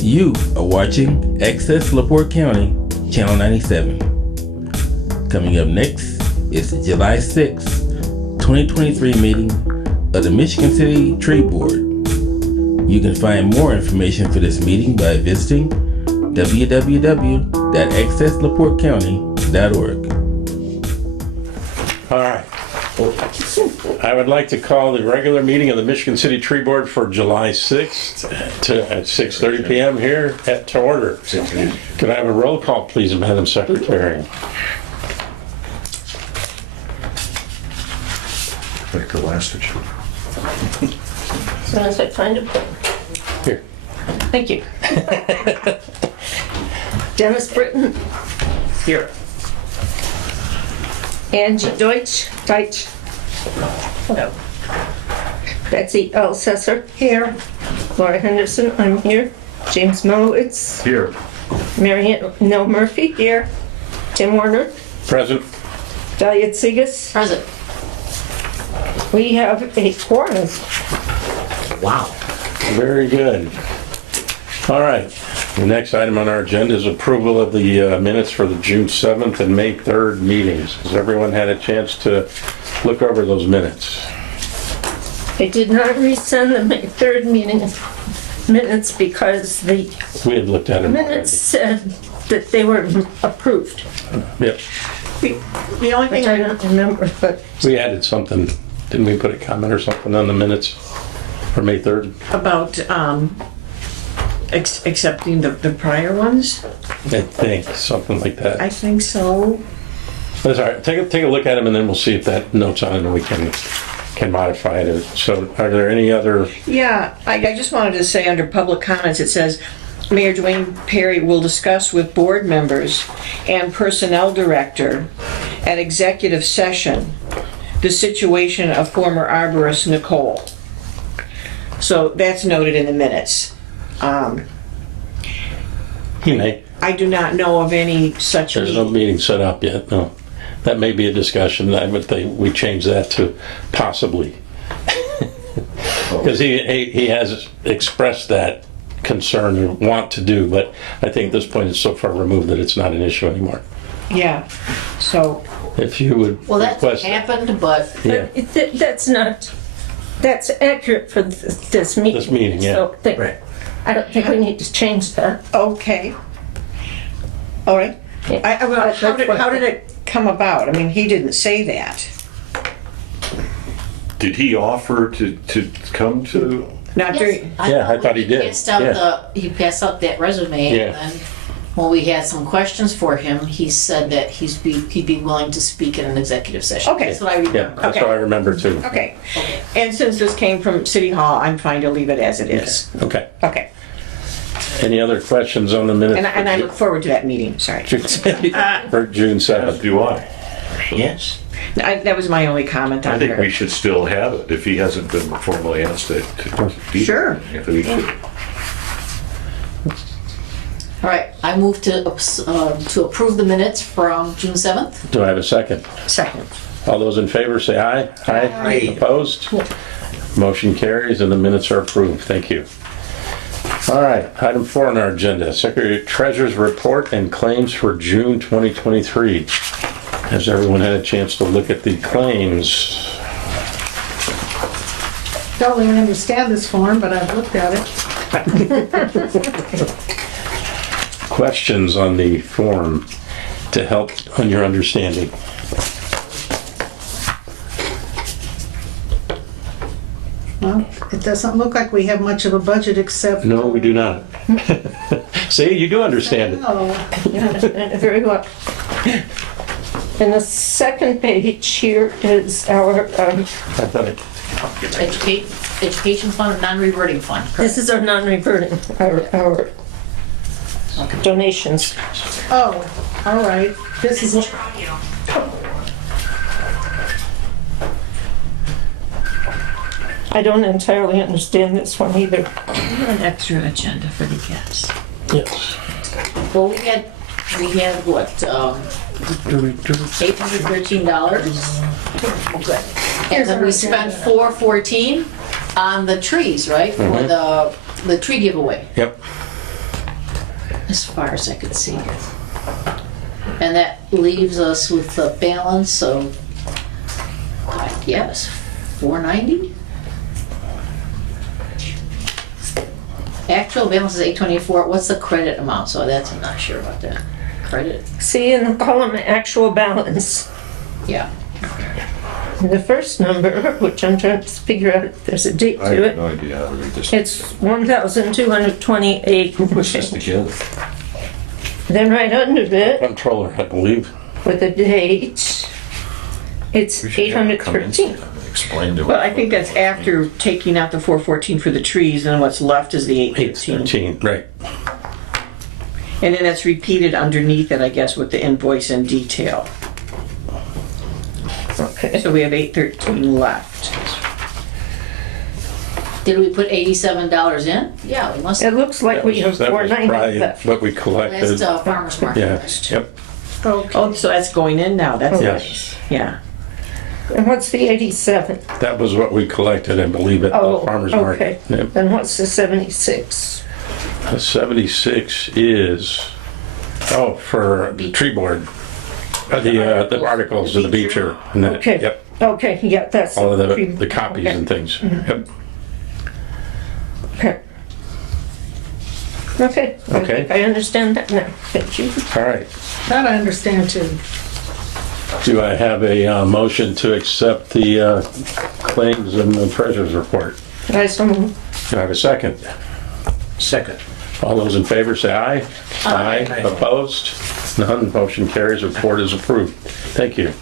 You are watching Access LaPorte County, Channel 97. Coming up next is the July 6, 2023 meeting of the Michigan City Tree Board. You can find more information for this meeting by visiting www.accesslaportecounty.org. All right. I would like to call the regular meeting of the Michigan City Tree Board for July 6th at 6:30 p.m. here to order. Could I have a roll call, please, Madam Secretary? Like the last two. As soon as I find a pen. Here. Thank you. Dennis Britton. Here. Angie Deutsch. No. Betsy Elsesser. Here. Laura Henderson. I'm here. James Mowitz. Here. Marianne Nell Murphy. Here. Tim Warner. Present. Dahlia Tsigas. Present. We have a quorum. Wow. Very good. All right. The next item on our agenda is approval of the minutes for the June 7th and May 3rd meetings. Has everyone had a chance to look over those minutes? I did not resend the May 3rd meeting minutes because the We had looked at it. minutes said that they were approved, Yep. The only which thing I don't remember, but We added something. Didn't we put a comment or something on the minutes for May 3rd? about accepting the prior ones, I think, something like that. I think so. That's all right. Take a look at them and then we'll see if that note's on it and we can modify it. So are there any other, Yeah, I just wanted to say under public comments, it says, Mayor Dwayne Perry will discuss with board members and personnel director at executive session the situation of former arborist Nicole. So that's noted in the minutes. you know, I do not know of any such there's no meeting. meeting set up yet, no. That may be a discussion. I would think we change that to possibly. Because he has expressed that concern and want to do, but I think at this point it's so far removed that it's not an issue anymore. Yeah, so, If you would Well, that's request. happened, but Yeah, that's accurate for this meeting. This meeting, yeah. So I don't think we need to change that. okay. All right. Well, how did it come about? I mean, he didn't say that. Did he offer to come to? Not during, Yeah, I thought he did. He passed out that resume, Yeah. and then when we had some questions for him, he said that he'd be willing to speak in an executive session. Okay. That's what I Yeah, remember. that's what I remember too. okay. And since this came from City Hall, I'm fine to leave it as it is. Okay. Okay. Any other questions on the minutes? And I look forward to that meeting, sorry. For June As 7th. do I. Yes. That was my only comment I on think we here. should still have it if he hasn't been formally asked to be. Sure. I think we should. All right, I move to approve the minutes from June 7th. Do I have a second? Second. All those in favor say aye. Aye. Opposed? Motion carries and the minutes are approved. Thank you. All right, item 4 on our agenda, Secretary Treasurer's report and claims for June 2023. Has everyone had a chance to look at the claims? Don't really understand this form, but I've looked at it. Questions on the form to help on your understanding? Well, it doesn't look like we have much of a budget except. No, we do not. See, you do understand it. Oh, Very well. And the second page here is our, I thought it, Education fund, non-reverting fund. this is our non-reverting, our donations. oh, all right. This is, I don't entirely understand this one either. An extra agenda for the guests. yes. Well, we had what, $813. And then we spent $414 on the trees, right? For the tree giveaway. Yep. as far as I could see here. And that leaves us with a balance of, I guess, $490? Actual balance is $824. What's the credit amount? So that's, I'm not sure about that. Credit, See in the column actual balance, yeah. the first number, which I'm trying to figure out if there's a date I to have it, no idea how to read this. it's 1,228. Push this together. Then right under it, Controller, I believe. with a date, it's We should have it come in 813. and explain to us. Well, I think that's after taking out the 414 for the trees, and what's left is the 813. 813, right. And then that's repeated underneath it, I guess, with the invoice and detail. Okay. So we have 813 left. Did we put $87 in? Yeah, we must It have. looks like we have That was 490 probably left. what we collected. Last farmer's market Yeah, list. yep. Okay. Oh, so that's going in now, that's Yes. nice. Yeah. And what's the 87? That was what we collected, I believe, at Oh, the farmer's okay. market. Yep. And what's the 76? 76 is, for the tree board. The articles of the Beecher. And that, Okay. Yep, Okay, yeah, that's. all of the copies Okay. and things. Yep. Okay. Okay. I Okay. think I understand that now. Thank you. All right. That I understand too. Do I have a motion to accept the claims and the treasurer's report? I so move. Do I have a second? Second. All those in favor say aye. Aye. Opposed? None. Motion carries. Report is approved. Thank you.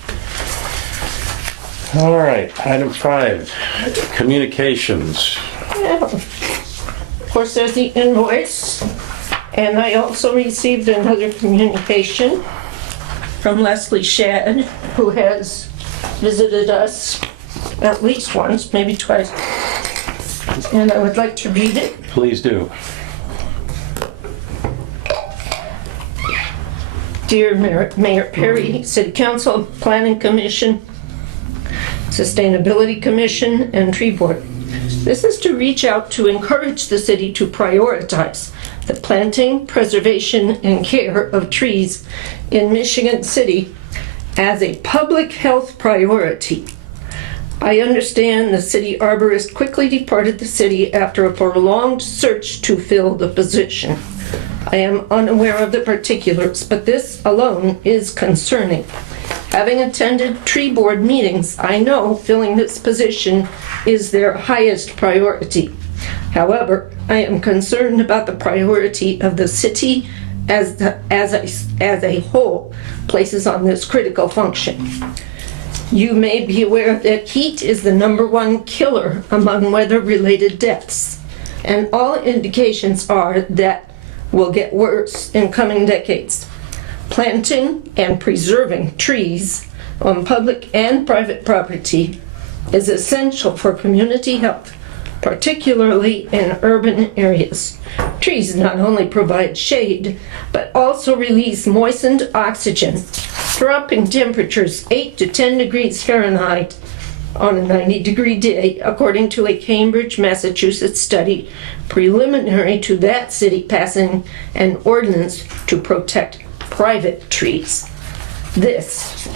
All right, item 5, communications. Yeah. Of course, there's the invoice, and I also received another communication from Leslie Shad, who has visited us at least once, maybe twice. And I would like to read it. Please do. Dear Mayor Perry, City Council, Planning Commission, Sustainability Commission, and Tree Board. This is to reach out to encourage the city to prioritize the planting, preservation, and care of trees in Michigan City as a public health priority. I understand the city arborist quickly departed the city after a prolonged search to fill the position. I am unaware of the particulars, but this alone is concerning. Having attended tree board meetings, I know filling this position is their highest priority. However, I am concerned about the priority of the city as a whole places on this critical function. You may be aware that heat is the #1 killer among weather-related deaths, and all indications are that will get worse in coming decades. Planting and preserving trees on public and private property is essential for community health, particularly in urban areas. Trees not only provide shade, but also release moistened oxygen, dropping temperatures 8 to 10 degrees Fahrenheit on a 90-degree day, according to a Cambridge, Massachusetts study preliminary to that city passing an ordinance to protect private trees. This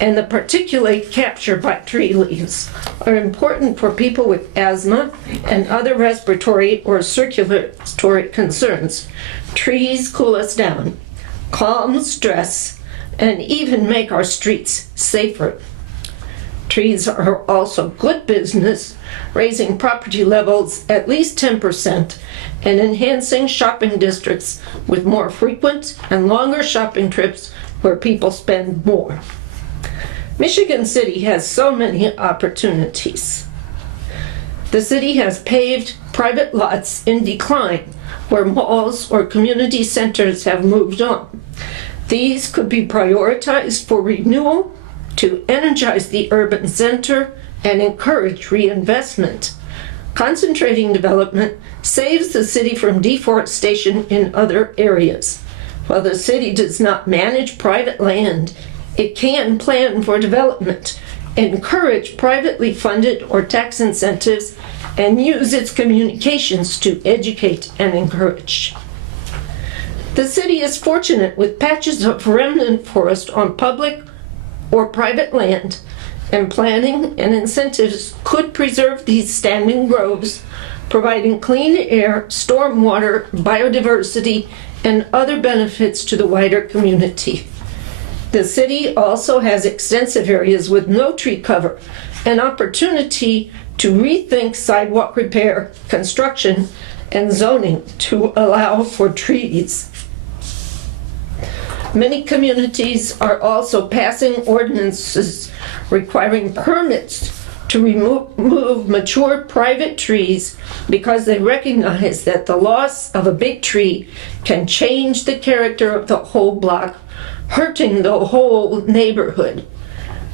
and the particulate captured by tree leaves are important for people with asthma and other respiratory or circulatory concerns. Trees cool us down, calm stress, and even make our streets safer. Trees are also good business, raising property levels at least 10% and enhancing shopping districts with more frequent and longer shopping trips where people spend more. Michigan City has so many opportunities. The city has paved private lots in decline where malls or community centers have moved on. These could be prioritized for renewal to energize the urban center and encourage reinvestment. Concentrating development saves the city from deforestation in other areas. While the city does not manage private land, it can plan for development, encourage privately funded or tax incentives, and use its communications to educate and encourage. The city is fortunate with patches of remnant forest on public or private land, and planning and incentives could preserve these standing groves, providing clean air, stormwater, biodiversity, and other benefits to the wider community. The city also has extensive areas with no tree cover, an opportunity to rethink sidewalk repair, construction, and zoning to allow for trees. Many communities are also passing ordinances requiring permits to remove mature private trees because they recognize that the loss of a big tree can change the character of the whole block, hurting the whole neighborhood.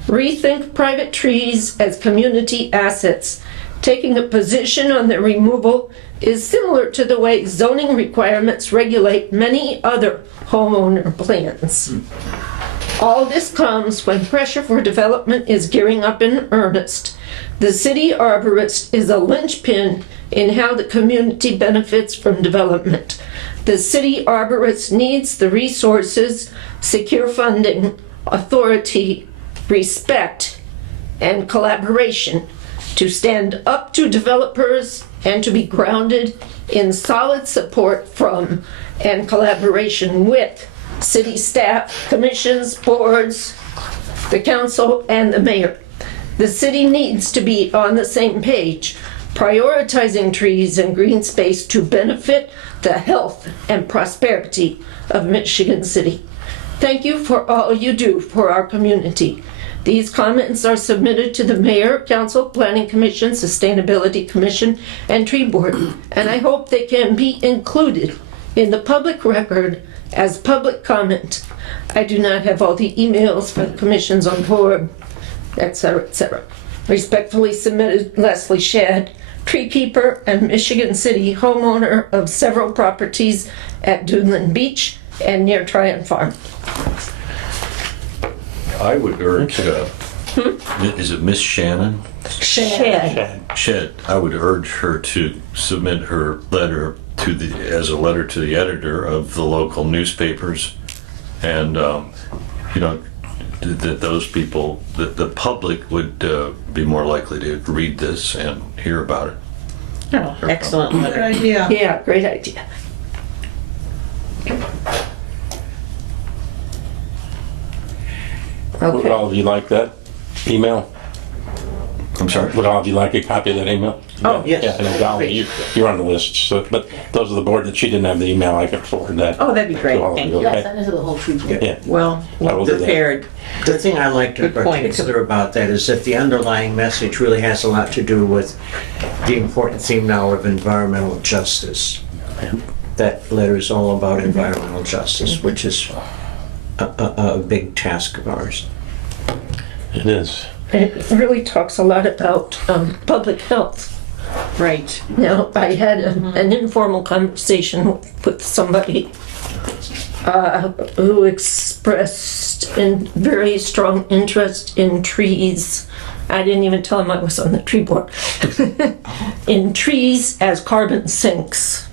Rethink private trees as community assets. Taking a position on their removal is similar to the way zoning requirements regulate many other homeowner plans. All this comes when pressure for development is gearing up in earnest. The city arborist is a linchpin in how the community benefits from development. The city arborist needs the resources, secure funding, authority, respect, and collaboration to stand up to developers and to be grounded in solid support from and collaboration with city staff, commissions, boards, the council, and the mayor. The city needs to be on the same page, prioritizing trees and green space to benefit the health and prosperity of Michigan City. Thank you for all you do for our community. These comments are submitted to the Mayor, Council, Planning Commission, Sustainability Commission, and Tree Board, and I hope they can be included in the public record as public comment. I do not have all the emails for the commissions on board, etc., etc. Respectfully submitted, Leslie Shadd, tree keeper and Michigan City homeowner of several properties at Duneland Beach and near Tryon Farm. I would urge, is it Miss Shannon? Shadd. Shed, I would urge her to submit her letter as a letter to the editor of the local newspapers, and that those people, that the public would be more likely to read this and hear about it. Oh, excellent Good letter. idea. Yeah, great idea. Would Okay. all of you like that email? I'm sorry? Would all of you like a copy of that email? Oh, yes. Yeah, and Dolly, you're on the list, so, but those of the board that she didn't have the email, I can forward that. Oh, that'd be great. to all of Thank you, you. Yeah, okay? send it to the whole tree board. Yeah, Well I will do that. prepared. The thing I liked in Good point. particular about that is that the underlying message really has a lot to do with the important theme now of environmental justice. That letter is all about environmental justice, which is a big task of ours. It is. It really talks a lot about public health. Right. Now, I had an informal conversation with somebody who expressed a very strong interest in trees. I didn't even tell him I was on the tree board. In trees as carbon sinks.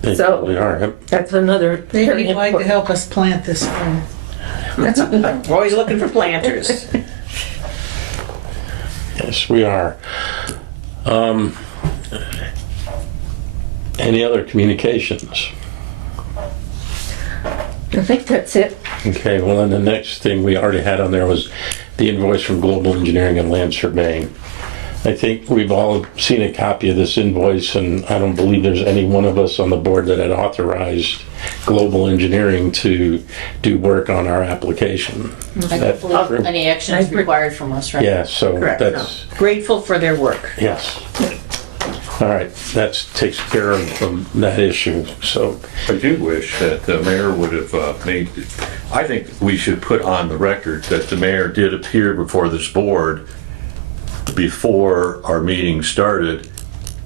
They So- really are. Yep. That's another Maybe very you'd like to important. help us plant this spring. We're always looking for planters. Yes, we are. Any other communications? I think that's it. Okay, well, then the next thing we already had on there was the invoice from Global Engineering and Land Surveying. I think we've all seen a copy of this invoice, and I don't believe there's any one of us on the board that had authorized Global Engineering to do work on our application. I That- don't believe any action is required from us, right? Yeah, so Correct. that's, Grateful for their work. yes. All right, that takes care of that issue, so, I do wish that the mayor would have I think we should put on the record that the mayor did appear before this board before our meeting started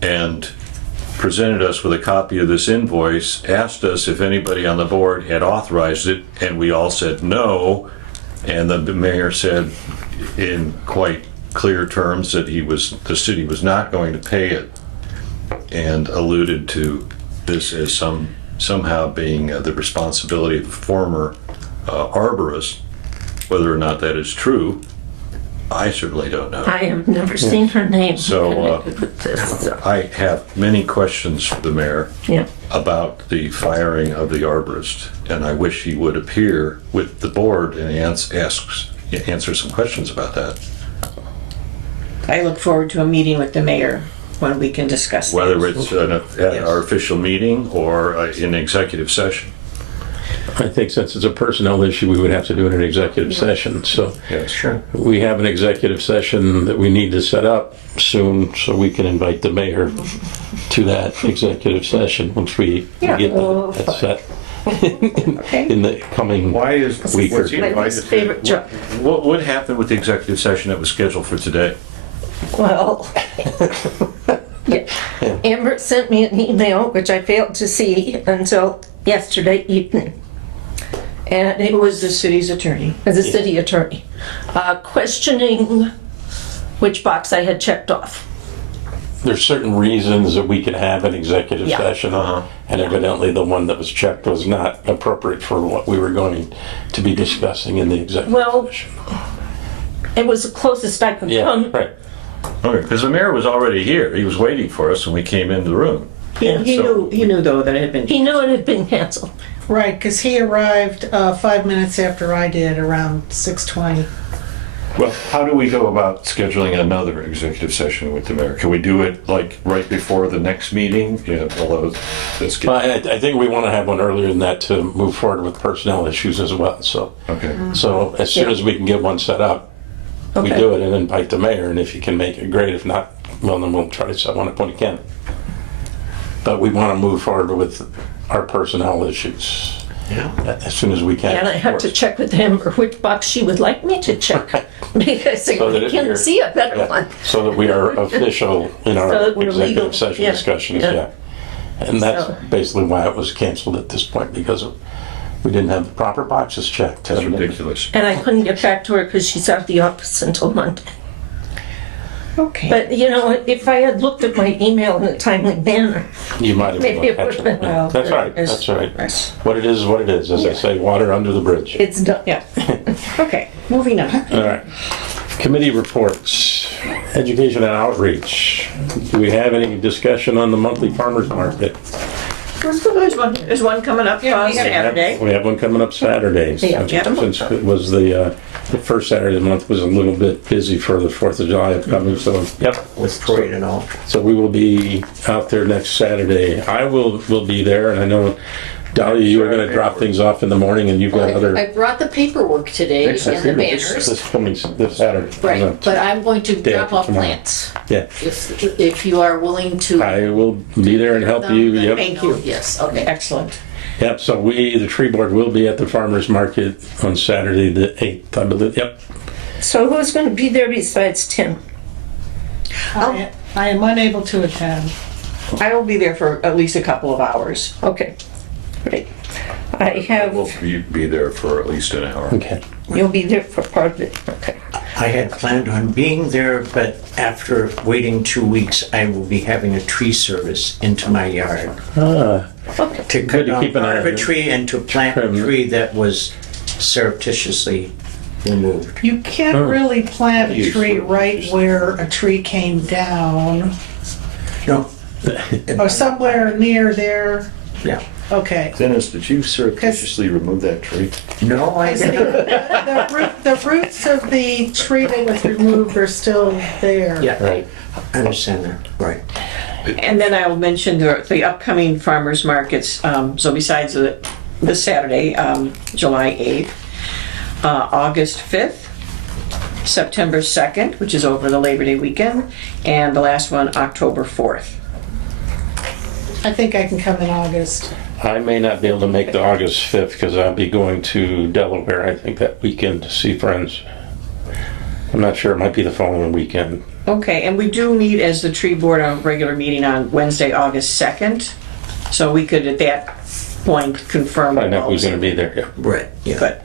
and presented us with a copy of this invoice, asked us if anybody on the board had authorized it, and we all said no. And the mayor said in quite clear terms that the city was not going to pay it, and alluded to this as some somehow being the responsibility of the former arborist. Whether or not that is true, I certainly don't know. I have never seen her name. So, connected with this, so, I have many questions for the mayor yeah. about the firing of the arborist, and I wish he would appear with the board and answer some questions about that. I look forward to a meeting with the mayor when we can discuss that. Whether it's at our official meeting or in executive session. I think since it's a personnel issue, we would have to do it in an executive session. So Yes. Sure. we have an executive session that we need to set up soon so we can invite the mayor to that executive session once we Yeah. get that set in the coming week or what's he two. My invited least to? favorite job. What happened with the executive session that was scheduled for today? Well, yeah. Amber sent me an email, which I failed to see until yesterday evening. And it was The city's attorney. as a city attorney, questioning which box I had checked off. There's certain reasons that we could have an executive Yeah. session, and evidently the one that was checked was not appropriate for what we were going to be discussing in the executive Well, session. it was the closest I could Yeah, come. right. Okay, because the mayor was already here. He was waiting for us when we came into the room. He knew though that it had been. He knew it had been canceled. Right, because he arrived 5 minutes after I did, around 6:20. Well, how do we go about scheduling another executive session with the mayor? Can we do it like right before the next meeting? Yeah, although let's Well, get, I think we want to have one earlier than that to move forward with personnel issues as well. okay. So as soon as we can get one set up, we Okay. do it and invite the mayor, and if he can make it, great. If not, well, then we'll try to set one up when he can. But we want to move forward with our personnel issues as soon as we can. And I had to check with Amber which box she would like me to check, because So that I it- can't see a better Yeah, one. so that we are official in our So that we're legal, executive session yeah, discussions, yeah. yeah. And that's So- basically why it was canceled at this point, because we didn't have the proper boxes checked. That's ridiculous. And I couldn't get back to her because she's out of the office until Monday. Okay. But, you know, if I had looked at my email in a timely manner, You might have been Maybe it able to catch would've been- it. That's right, it's- that's right. Yes. What it is, what it is, as I say, water under the bridge. it's done. Yeah. Okay, moving on. All right. Committee reports, education and outreach. Do we have any discussion on the monthly farmers market? There's one coming up Saturday. We have one coming up Saturday. Yeah. Since it was the first Saturday of the month was a little bit busy for the 4th of July upcoming, so, yep. With parade and all. So we will be out there next Saturday. I will be there, and I know, Dahlia, you were gonna drop things off in the morning, and you've got I other. brought the paperwork today and the banners, This Saturday. right, but I'm going to Day drop after off tomorrow. plants. Yeah, If you are willing to. I will be there and help you, Then yep. Thank you. Yes, okay. Excellent. Yep, so the tree board will be at the farmer's market on Saturday, the 8th, I believe, yep. So who's going to be there besides Tim? I am unable to attend. I will be there for at least a couple of hours. Okay, great. I have, We'll be there for at least an hour. Okay. you'll be there for part of it, okay. I had planned on being there, but after waiting 2 weeks, I will be having a tree service into my yard. To Good cut to down keep an eye part of on a it. tree and to plant a Trim. tree that was surreptitiously removed. You can't really plant a tree right where a tree came down, No, or somewhere near there. yeah. Okay. Dennis, did you surreptitiously remove that tree? No, I didn't. The roots of the tree that was removed are still there. Yeah, Right. I understand that, right. And then I will mention the upcoming farmers markets. So besides this Saturday, July 8th, August 5th, September 2nd, which is over the Labor Day weekend, and the last one, October 4th. I think I can come in August. I may not be able to make the August 5th because I'll be going to Delaware, I think, that weekend to see friends. I'm not sure, it might be the following weekend. Okay, and we do meet as the tree board on a regular meeting on Wednesday, August 2nd. So we could at that point confirm. Find out who's going to be there, yeah. Right, yeah. But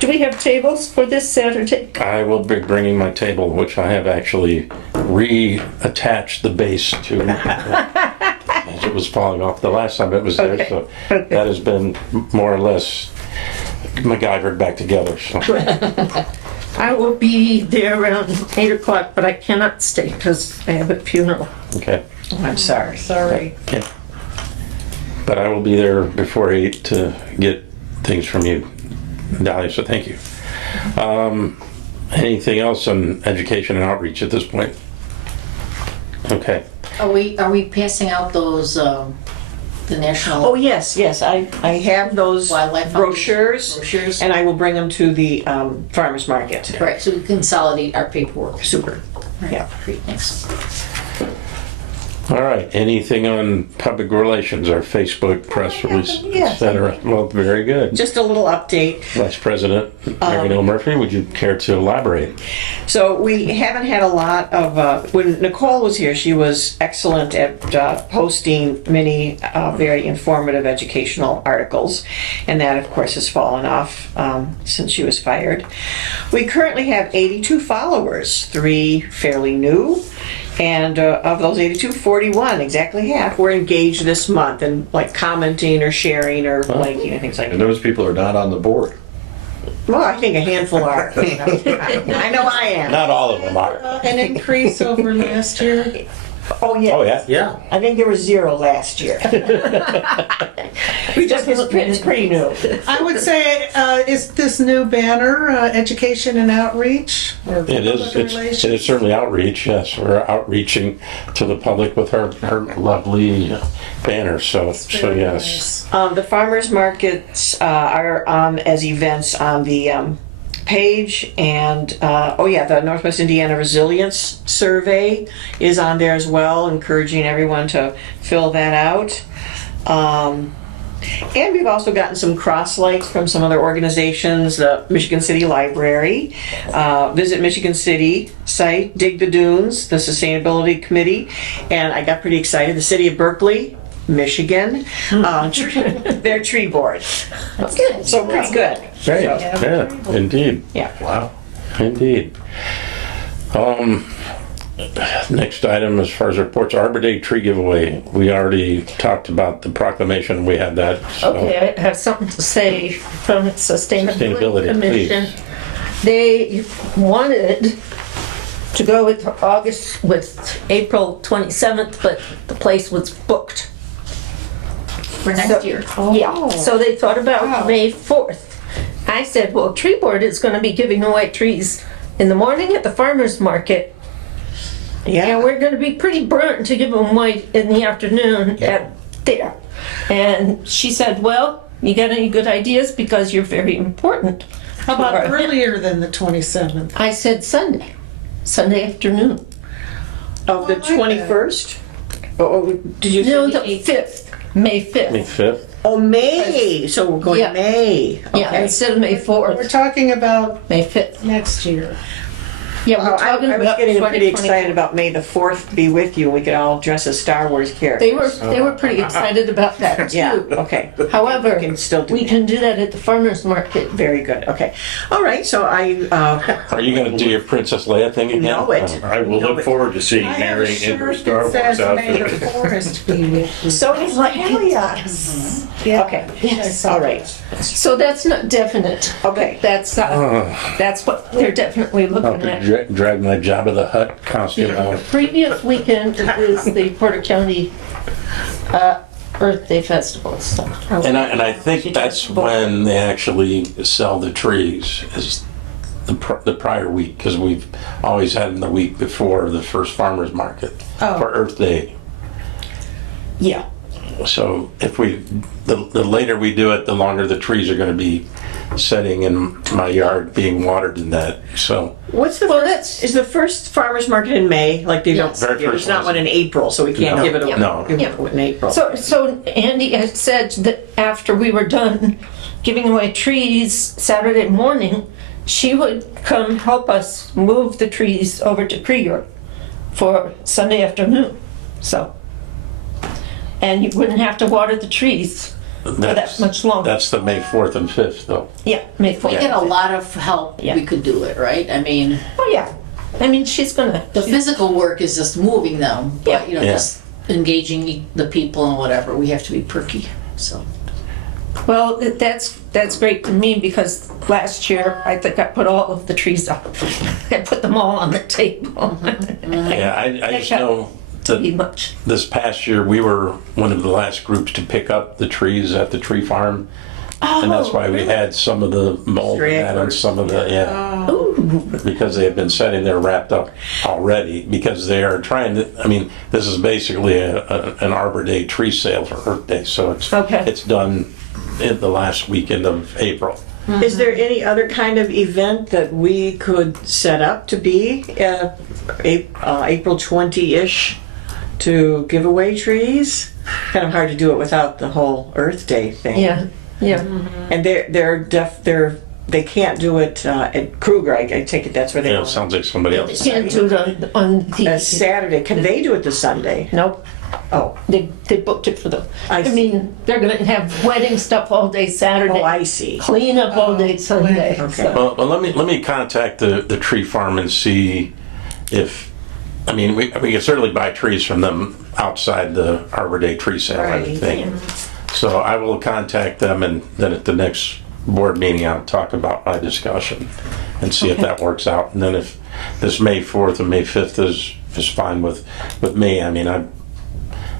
Do we have tables for this Saturday? I will be bringing my table, which I have actually reattached the base to. as it was falling off the last time it was there, Okay. so Okay. that has been more or less MacGyvered back together, so. I will be there around 8 o'clock, but I cannot stay because I have a funeral. Okay. I'm sorry. Sorry. Yeah. But I will be there before 8 to get things from you, Dahlia, so thank you. Anything else on education and outreach at this point? Okay. Are we passing out those, the national? Oh, yes, I have those Wildlife brochures, Brochures? and I will bring them to the farmer's market. Right, so we consolidate our paperwork. Super. Yeah. Great, thanks. All right, anything on public relations, our Facebook, press release, et cetera? Well, very good. Just a little update. Vice President Mary Neal Murphy, would you care to elaborate? So we haven't had a lot of, when Nicole was here, she was excellent at posting many very informative educational articles. And that, of course, has fallen off since she was fired. We currently have 82 followers, 3 fairly new. And of those 82, 41, exactly half, were engaged this month and like commenting or sharing or liking and things like And that. those people are not on the board. Well, I think a handful are. I know I am. Not all of them are. An increase over last year. Oh, yeah. Oh, yeah? Yeah. I think there was 0 last year. It's pretty new. I would say, is this new banner, education and outreach? or It is, public it is relations? certainly outreach, yes. We're outreaching to the public with her lovely banner, so Very yes. nice. The farmers markets are on as events on the page, and the Northwest Indiana Resilience Survey is on there as well, encouraging everyone to fill that out. And we've also gotten some cross likes from some other organizations, the Michigan City Library, Visit Michigan City site, Dig the Dunes, the Sustainability Committee, and I got pretty excited, the City of Berkeley, Michigan, their tree board. That's good. So pretty good. Great, yeah, indeed. Yeah. Wow, indeed. Next item, as far as reports, Arbor Day tree giveaway. We already talked about the proclamation. We had that. So. Okay, I have something to say from Sustainability, Sustainability Commission. They wanted to go with April 27th, but the place was booked. For next year. Yeah, so they thought about May 4th. I said, well, Tree Board is gonna be giving away trees in the morning at the farmer's market. And Yeah. we're gonna be pretty burnt to give them away in the afternoon at there. And she said, well, you got any good ideas? Because you're very important. How about to our event." earlier than the 27th? I said Sunday afternoon. Of the 21st? Oh, did you No, say? the 5th, May May 5th. 5th. Oh, May, so we're going Yeah. May. Yeah, Okay. instead of May We're 4th, talking about May 5th. next year. Yeah, Oh, we're I talking was about getting pretty 2024. excited about May the 4th be with you, and we could all dress as Star Wars characters. They were pretty excited about that too. Yeah, okay. However, We can still do we that. can do that at the farmer's market. Very good, okay. All right, so Are you going to do your Princess Leia thing again? know it. I will look forward to seeing I have a Mary in her shirt Star that Wars says, "May the outfit. forest be with you." So does my Yeah, okay. Yes. All right, So that's not definite. okay. That's what they're definitely I'll looking have at. to drag my Jabba the Hutt costume out. Previous weekend is the Porter County Earth Day Festival. So. And I think that's when they actually sell the trees, is the prior week, because we've always had them the week before the first farmer's market for Earth Day. Yeah. So if the later we do it, the longer the trees are going to be setting in my yard, being watered in that. So What's the Well, first, that's- is the first farmer's market in May? Like they don't, Yes. Very there's first not one one in April, so we can't No. give it away. No. Give it away in April. So Andy had said that after we were done giving away trees Saturday morning, she would come help us move the trees over to Krieger for Sunday afternoon. So, and you wouldn't have to water the trees for that much longer. That's the May 4th and 5th, though. Yeah, May We 4th. get a lot of help, Yeah. we could do it, right? I mean, Oh, yeah. I mean, she's gonna. the physical work is just moving them, but you know, Yeah. just engaging the people and whatever. We have to be perky, so. Well, that's great to me because last year I think I put all of the trees up. I put them all on the table. Yeah, I just know Be that much. this past year, we were one of the last groups to pick up the trees at the tree farm. And that's why we had some of the mold and that on some of the, yeah. Because they had been sitting there wrapped up already, because they are trying to, I mean, this is basically an Arbor Day tree sale for Earth Day, so Okay. it's done in the last weekend of April. Is there any other kind of event that we could set up to be April 20-ish to give away trees? Kind of hard to do it without the whole Earth Day thing. Yeah, yeah. And they can't do it at Kruger. I take it that's where they You know, go. it sounds like somebody else. Can't do it on the. Saturday. Can they do it the Sunday? Nope. Oh, They booked it for them. I I see. mean, they're gonna have wedding stuff all day Saturday. oh, I see. Clean up all day Sunday. wedding. Okay. So, Well, let me contact the tree farm and see if, I mean, we can certainly buy trees from them outside the Arbor Day tree sale, I would Right. think. So I will contact them, and then at the next board meeting, I'll talk about my discussion and see if Okay. that works out. And then if this May 4th and May 5th is fine with me, I mean,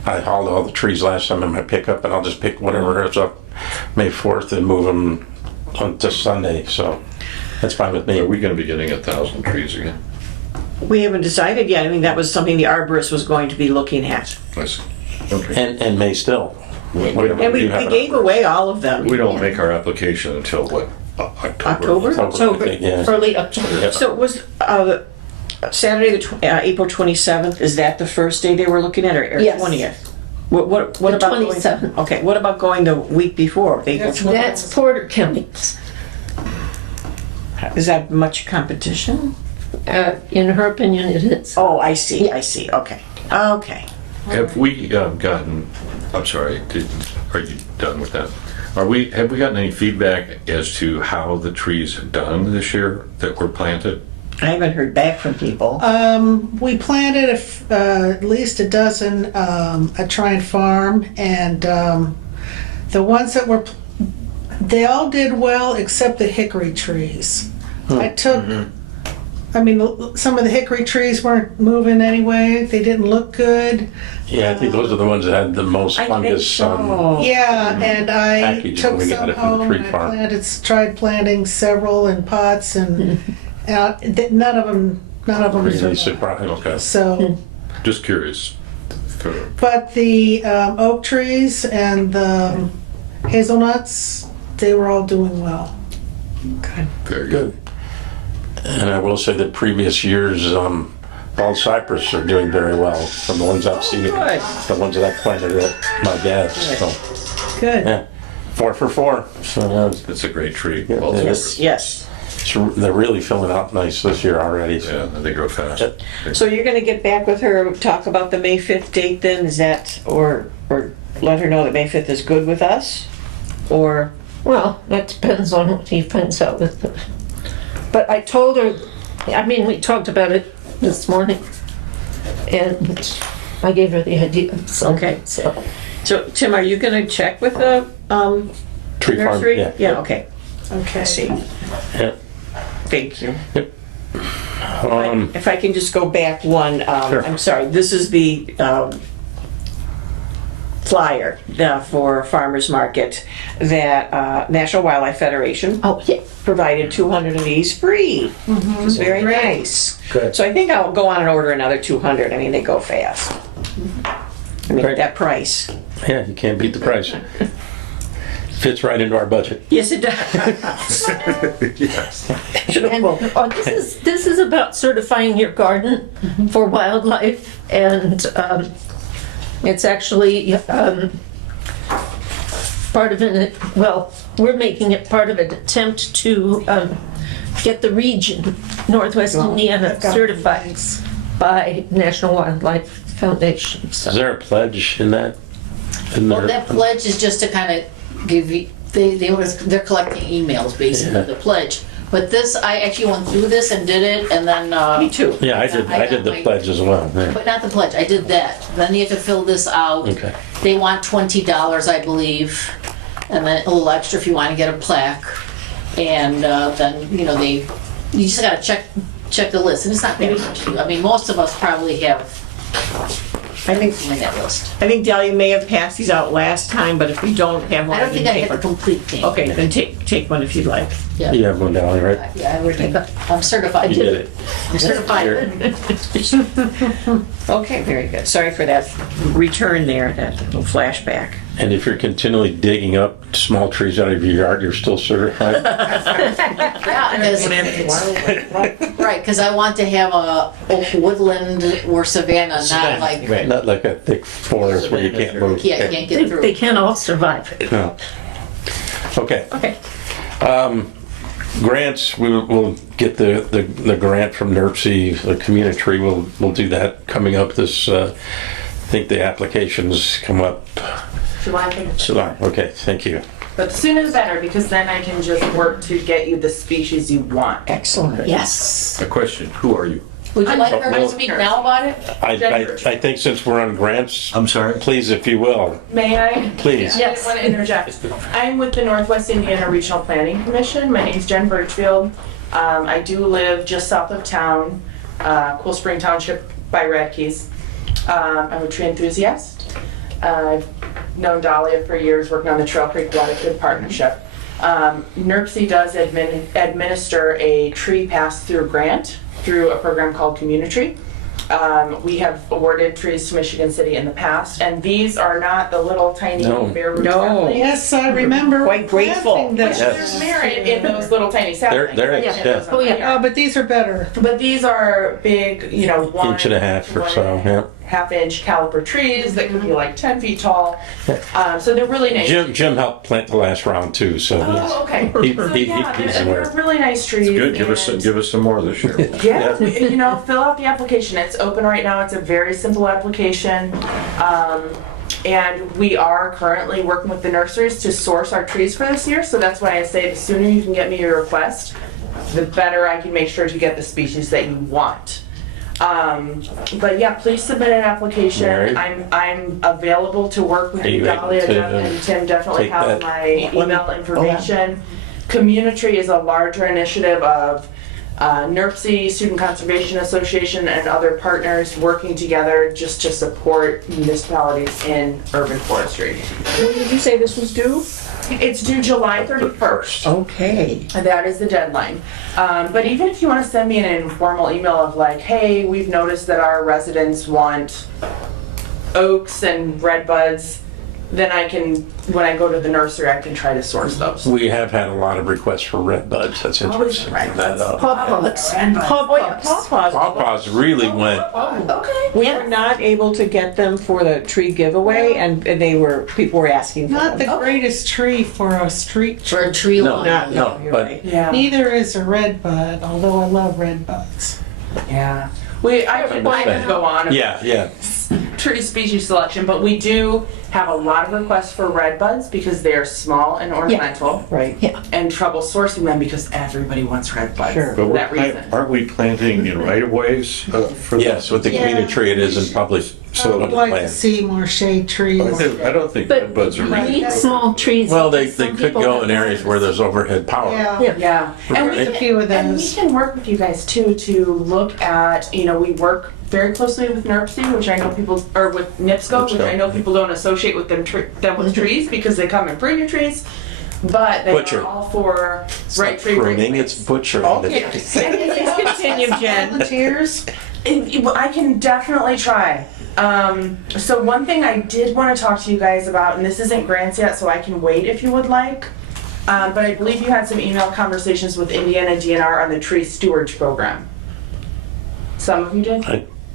I hauled all the trees last time in my pickup, and I'll just pick whatever is up May 4th and move them on to Sunday, so that's fine with me. Are we gonna be getting 1,000 trees again? We haven't decided yet. I mean, that was something the arborist was going to be looking at. I see. Okay. And may still. Whatever And we you have it gave up. away all of them. We don't make our application until what? October? October, I think, yeah. early October. So was Saturday, April 27th, is that the first day they were looking at, or Yes. 20th? What The about going? 27th. Okay, what about going the week before, April 20th? That's Porter County. Is that much competition? In her opinion, it is. Oh, I see, okay. Okay. Have we gotten, I'm sorry, are you done with that? Have we gotten any feedback as to how the trees have done this year that were planted? I haven't heard back from people. We planted at least a dozen at Trine Farm, and the ones that were, they all did well except the hickory trees. I took, I mean, some of the hickory trees weren't moving anyway. They didn't look good. Yeah, I think those are the ones that had the most I think fungus. so. Yeah, and I Package when took we got some it from the home tree and I farm. tried planting several in pots, and none of them Really survived. surprised. Okay. So, Just curious. but the oak trees and the hazelnuts, they were all doing well. Very good. And I will say that previous years, bald cypress are doing very well from the ones I've seen. Good. The ones that I planted at my dad's. So, Good. yeah, 4 for 4. So It's a great tree. Yeah, Well, it Yes, yes. they're really filling out nice this year already. Yeah, So. they grow fast. So you're gonna get back with her, talk about the May 5th date then, is that, or let her know that May 5th is good with us? Or, Well, that depends on what he finds out with the, but I told her, I mean, we talked about it this morning, and I gave her the idea. So, Okay. So, so Tim, are you gonna check with the Tree farm, nursery? yeah. Yeah, okay, Okay. I see. Yeah. Thank you. Um, If I can just go back one, Sure. I'm sorry, this is the flyer for Farmers Market that National Wildlife Federation oh, yeah. provided 200 of these free. It was very nice. Good. So I think I'll go on and order another 200. I mean, they go fast. I mean, Great. that price. yeah, you can't beat the price. Fits right into our budget. Yes, it does. And this is about certifying your garden for wildlife, and it's actually part of it. Well, we're making it part of an attempt to get the region, Northwest Indiana, certified by National Wildlife Foundation. So. Is there a pledge in that? Well, that pledge is just to kind of give you, they're collecting emails basically. Yeah. The pledge But this, I actually went through this and did it, and then, Me too. Yeah, I did the pledge as well. Yeah. but not the pledge, I did that. Then you have to fill this out. Okay. They want $20, I believe, and then a little extra if you want to get a plaque. And then, you know, you just gotta check the list, and it's not that much. I mean, most of us probably have I think, something in that list. I think Dahlia may have passed these out last time, but if we don't have one I don't in think I had the paper. complete thing. Okay, then take one if you'd like. Yeah. You have one down, right? Yeah, I already, I'm certified. You did it. I'm certified. Okay, very good. Sorry for that return there, that little flashback. And if you're continually digging up small trees out of your yard, you're still certified? Yeah, right, because I want to have a oak woodland or savanna, not like, Right. Not like a thick forest where you can't move. yeah, can't get through. They can't all survive. No. Okay. Okay. Grants, we'll get the grant from NERC, the community tree, we'll do that coming up this, I think the applications come up July 5th. July. Okay, thank you. But the sooner the better, because then I can just work to get you the species you want. Excellent. Yes. A question, who are you? Would you like her Well- to speak now about it? I think since we're on grants, I'm sorry? please, if you will, May I? please. I just want to interject. I'm with the Northwest Indiana Regional Planning Commission. My name's Jen Birchfield. I do live just south of town, Cool Spring Township by Radke's. I'm a tree enthusiast. I've known Dahlia for years, working on the Trail Creek Waterford Partnership. NERC does administer a tree pass-through grant through a program called Community. We have awarded trees to Michigan City in the past, and these are not the little tiny No. bare root No. saplings. Yes, I remember. Quite grateful. planting them. Which Yes. there's merit in those little tiny saplings. There is, Like, yeah. those Oh, yeah. over Oh, here. but these are better. But these are big, you know, Inch and a half or so, yeah. half-inch caliper trees that could be like 10 feet tall. So they're really nice. Jim helped plant the last round too, so Oh, okay. He- So he- yeah, he's they're aware. really nice trees. Good, give us and- some more this year. Yeah, you know, fill out the application. It's open right now. It's a very simple application. And we are currently working with the nurseries to source our trees for this year. So that's why I say the sooner you can get me your request, the better I can make sure to get the species that you want. But yeah, please submit an application. Mary? I'm available to work with Are you able Dahlia to and Tim definitely take have that? my email information. Community is a larger initiative of NERC, Student Conservation Association, and other partners working together just to support municipalities in urban forestry. When did you say this was due? It's due July 31st. Okay. That is the deadline. But even if you want to send me an informal email of like, hey, we've noticed that our residents want oaks and redbuds, then I can, when I go to the nursery, I can try to source those. we have had a lot of requests for red buds. That's interesting. Pawpaws. Pawpaws. Pawpaws really went, Okay. We were not able to get them for the tree giveaway, and people were asking for Not them. the greatest tree for a street tree. For a tree no, line. no, You're but right. Yeah. Neither is a red bud, although I love red buds. Yeah. I could go on about yeah. tree species selection, but we do have a lot of requests for red buds because they are small and ornamental, Right. and trouble sourcing them because everybody wants red buds Sure. for But that reason. aren't we planting in right-of-ways for the? Yes, with the community tree, it is in public, I so would it'll like to plant. see more shade trees. I don't think But red buds are we right. need small trees. Well, they Some could people go have in areas where there's overhead power. Yeah, Yeah, and Right. a few of and we those. can work with you guys too to look at, you know, we work very closely with NERC, which I know people, or with NIPSCO, which I know people don't associate with them with trees because they come and prune your trees, but they Butcher. are all for It's right not tree pruning, replacement. it's butchering. Okay. Please continue, Jen. Volunteers? I can definitely try. So one thing I did want to talk to you guys about, and this isn't grants yet, so I can wait if you would like. But I believe you had some email conversations with Indiana DNR on the tree stewardship program. Some of you did?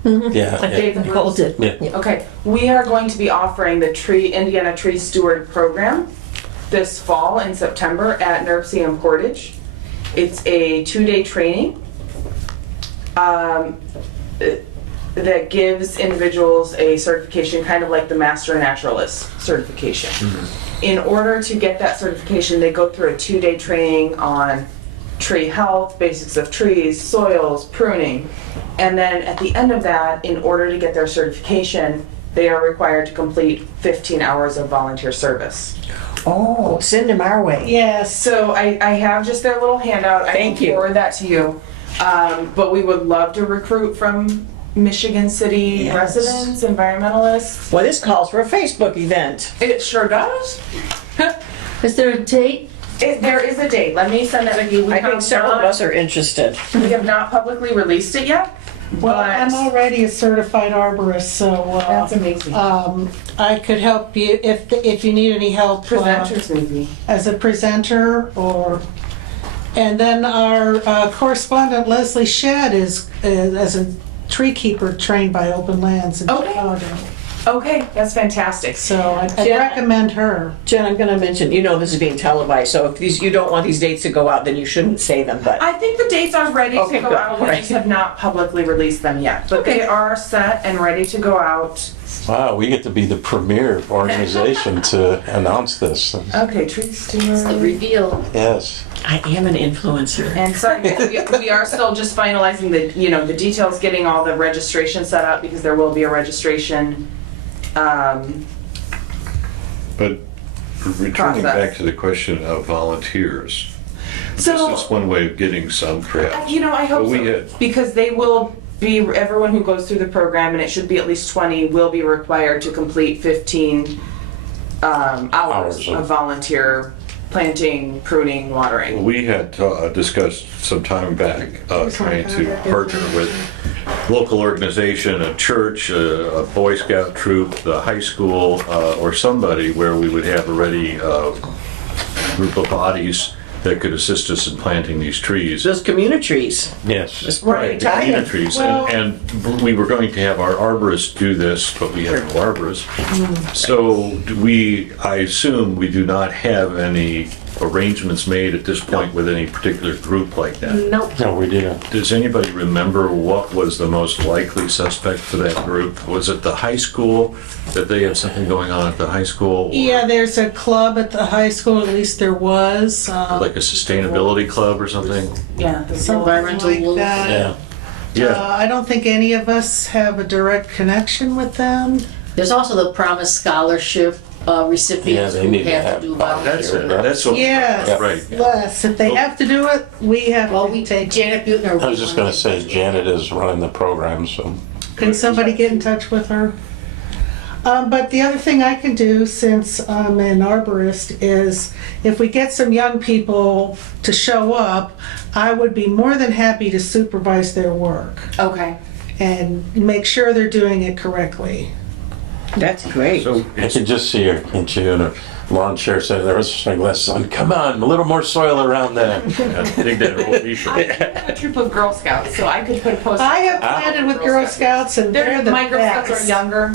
Yeah, yeah. Dave and Bruce? did. Yeah. Okay, we are going to be offering the Indiana Tree Steward Program this fall in September at NERC in Portage. It's a 2-day training that gives individuals a certification, kind of like the Master Naturalist certification. In order to get that certification, they go through a 2-day training on tree health, basics of trees, soils, pruning. And then at the end of that, in order to get their certification, they are required to complete 15 hours of volunteer service. Oh, send them our way. Yes. So I have just their little handout. Thank I you. can forward that to you. But we would love to recruit from Michigan City Yes. residents, environmentalists. Well, this calls for a Facebook event. It sure does. Is there a date? There is a date. Let me send that to you. I think several of us are interested. We have not publicly released it yet. Well, but I'm already a certified arborist, so That's amazing. I could help you if you need any help Presenters maybe. as a presenter or. And then our correspondent Leslie Shedd is as a tree keeper trained by Open Lands in Okay. Chicago. Okay, that's fantastic. So I'd Yeah. recommend her. Jen, I'm going to mention, you know this is being televised, so if you don't want these dates to go out, then you shouldn't say them, but. I think the dates are ready Okay, to go good. out. We Right. just have not publicly released them yet. But they are set and ready to go out. Wow, we get to be the premier organization to announce this. Okay, tree The steward. reveal. Yes. I am an influencer. And so we are still just finalizing the details, getting all the registration set up because there will be a registration. But returning Process. back to the question of volunteers, this So, is one way of getting some perhaps. I hope But we so. had- Because they will be, everyone who goes through the program, and it should be at least 20, will be required to complete 15 hours Hours of- of volunteer planting, pruning, watering. We had discussed some time back trying to partner with local organization, a church, a Boy Scout troop, the high school, or somebody where we would have a ready group of bodies that could assist us in planting these trees. Those community trees. Yes. Right. The community trees, and we were going to have our arborists do this, but we have no arborists. So I assume we do not have any arrangements made at this point with any particular group like that. Nope. No, we didn't. Does anybody remember what was the most likely suspect for that group? Was it the high school, that they had something going on at the high school? Or Yeah, there's a club at the high school, at least there was. like a sustainability club or something? Yeah. Environmental like wolf. that. Yeah. Yeah, I don't think any of us have a direct connection with them. There's also the Promise Scholarship recipients Yeah, they who need to have have to do that's volunteer. it, that's what. Yes. Right. Less. If they have to do it, we have Well, to take. Janet Butner. I was just gonna say Janet is running the program, so. Can somebody get in touch with her? But the other thing I can do, since I'm an arborist, is if we get some young people to show up, I would be more than happy to supervise their work Okay. and make sure they're doing it correctly. That's great. So I could just see her, and she in a lawn chair saying, there was something less sun, come on, a little more soil around there. I think that whole issue. A troop of Girl Scouts, so I could put a post. I have planted with Girl Scouts and they're the My Girl Scouts best. are younger.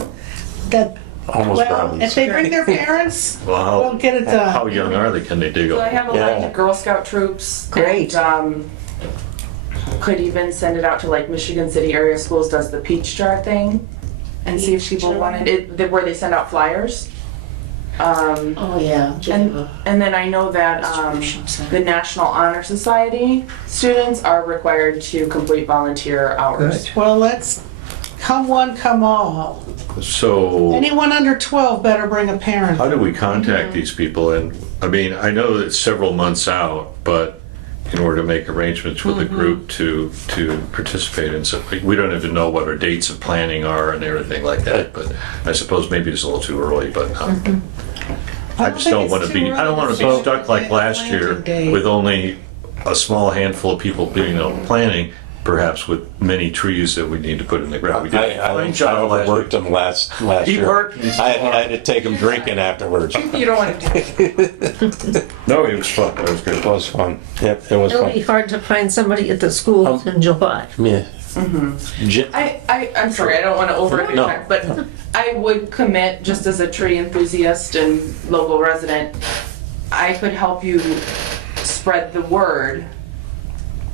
That, Almost well, brownies. if they bring their parents, Well, we'll get it how done. young are they? Can they dig So I up? have a line of Girl Scout troops. Great. And, could even send it out to like Michigan City area schools does the peach jar thing and see if people wanted it, where they send out flyers. Oh, yeah. And then I know that the National Honor Society students are required to complete volunteer hours. Good. Well, let's, come one, come all. So. Anyone under 12 better bring a parent. How do we contact these people? And, I mean, I know that it's several months out, but in order to make arrangements with the group to participate in something, we don't even know what our dates of planning are and everything like that, but I suppose maybe it's a little too early, but I just don't want to be, I don't want to be stuck like last year with only a small handful of people doing the planning, perhaps with many trees that we need to put in the ground. We did a fine job last overworked year. him last He year. worked. I had to take him drinking afterwards. It You don't want to. No, it was fun, it was good. was fun. Yep, it was It'll be fun. hard to find somebody at the schools in July. Yeah. I'm sorry, I don't want to overdo No. it, but I would commit, just as a tree enthusiast and local resident, I could help you spread the word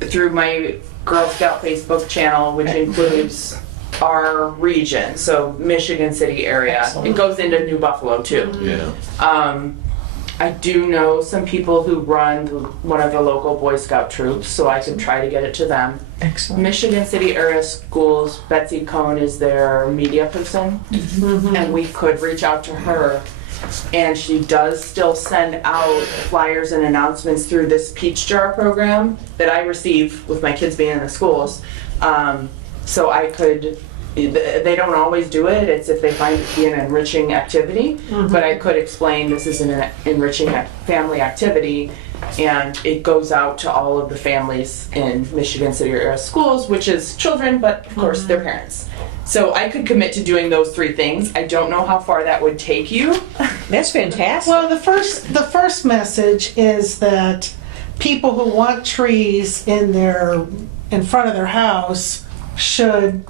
through my Girl Scout Facebook channel, which includes our region, so Michigan City area. It goes into New Buffalo too. Yeah. I do know some people who run one of the local Boy Scout troops, so I could try to get it to them. Excellent. Michigan City Area Schools, Betsy Cohn is their media person, and we could reach out to her. And she does still send out flyers and announcements through this Peach Jar program that I receive with my kids being in the schools. So I could, they don't always do it, it's if they find it to be an enriching activity, but I could explain this is an enriching family activity, and it goes out to all of the families in Michigan City Area Schools, which is children, but of course their parents. So I could commit to doing those 3 things. I don't know how far that would take you. That's fantastic. Well, the first message is that people who want trees in front of their house should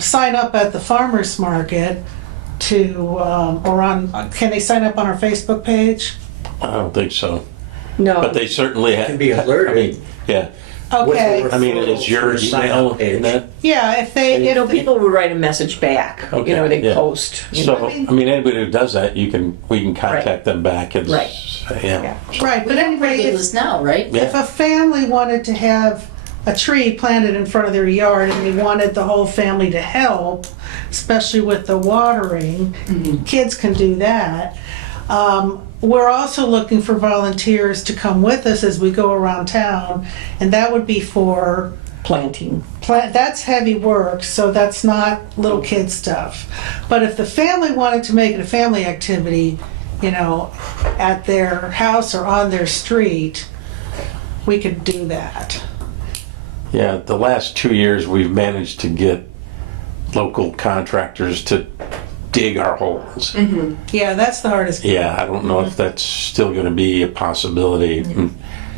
sign up at the farmer's market can they sign up on our Facebook page? I don't think so. No. But they certainly Can be alerted. I mean, yeah. Okay. I mean, is your email in that? Yeah, if they, People would write a message back. Okay, They yeah. post. So, I mean, anybody who does that, we can contact them back and, Right. yeah. right, but anyway, Do if this now, right? Yeah. if a family wanted to have a tree planted in front of their yard and they wanted the whole family to help, especially with the watering, kids can do that. We're also looking for volunteers to come with us as we go around town, and that would be for Planting. that's heavy work, so that's not little kid stuff. But if the family wanted to make it a family activity, at their house or on their street, we could do that. Yeah, the last 2 years, we've managed to get local contractors to dig our holes. Yeah, that's the hardest. Yeah, I don't know if that's still gonna be a possibility.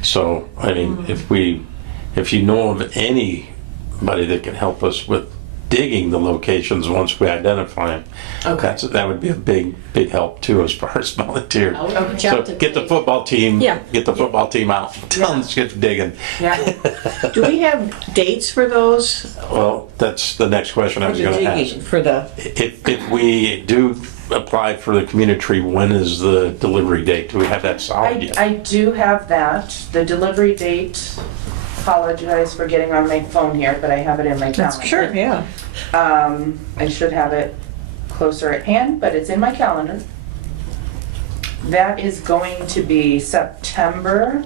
So, I mean, if you know of anybody that can help us with digging the locations once we identify them, that would be a big help too as far as volunteers. I would reach So out to get the Dave. football team, Yeah. get the football team out, tell them to get digging. Yeah. Do we have dates for those? Well, that's the next question I was gonna ask. For the, If we do apply for the community tree, when is the delivery date? Do we have that solid yet? I do have that. The delivery date, apologize for getting on my phone here, but I have it in my calendar. sure, yeah. I should have it closer at hand, but it's in my calendar. That is going to be September.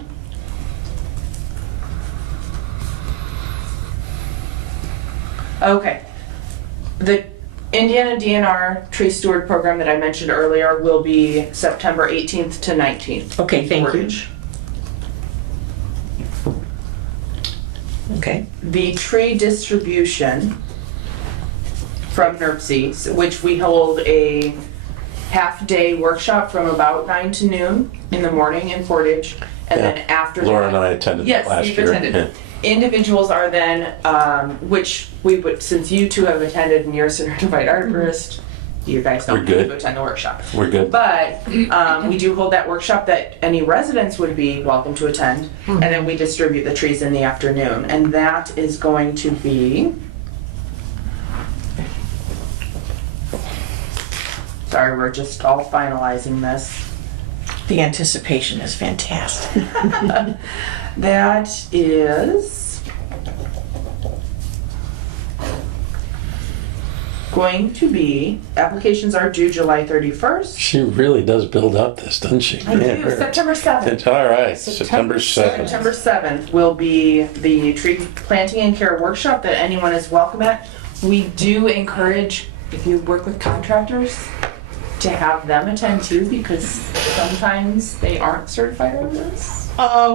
Okay. The Indiana DNR Tree Steward Program that I mentioned earlier will be September 18th to 19th. Okay, thank you. Portage. Okay. The tree distribution from NERC, which we hold a half-day workshop from about 9 to noon in the morning in Portage, and then Yeah. after Laura that- and I attended Yes, last you've year. attended. Yeah. Individuals are then, which we would, since you two have attended and you're a certified arborist, you guys We're don't need good. to attend the workshop. We're good. But we do hold that workshop that any residents would be welcome to attend, and then we distribute the trees in the afternoon, and that is going to be. Sorry, we're just all finalizing this. The anticipation is fantastic. That is going to be, applications are due July 31st. She really does build up this, doesn't she? I do, September 7th. It's all right, September 7th. September 7th will be the tree planting and care workshop that anyone is welcome at. We do encourage, if you work with contractors, to have them attend too, because sometimes they aren't certified arborists.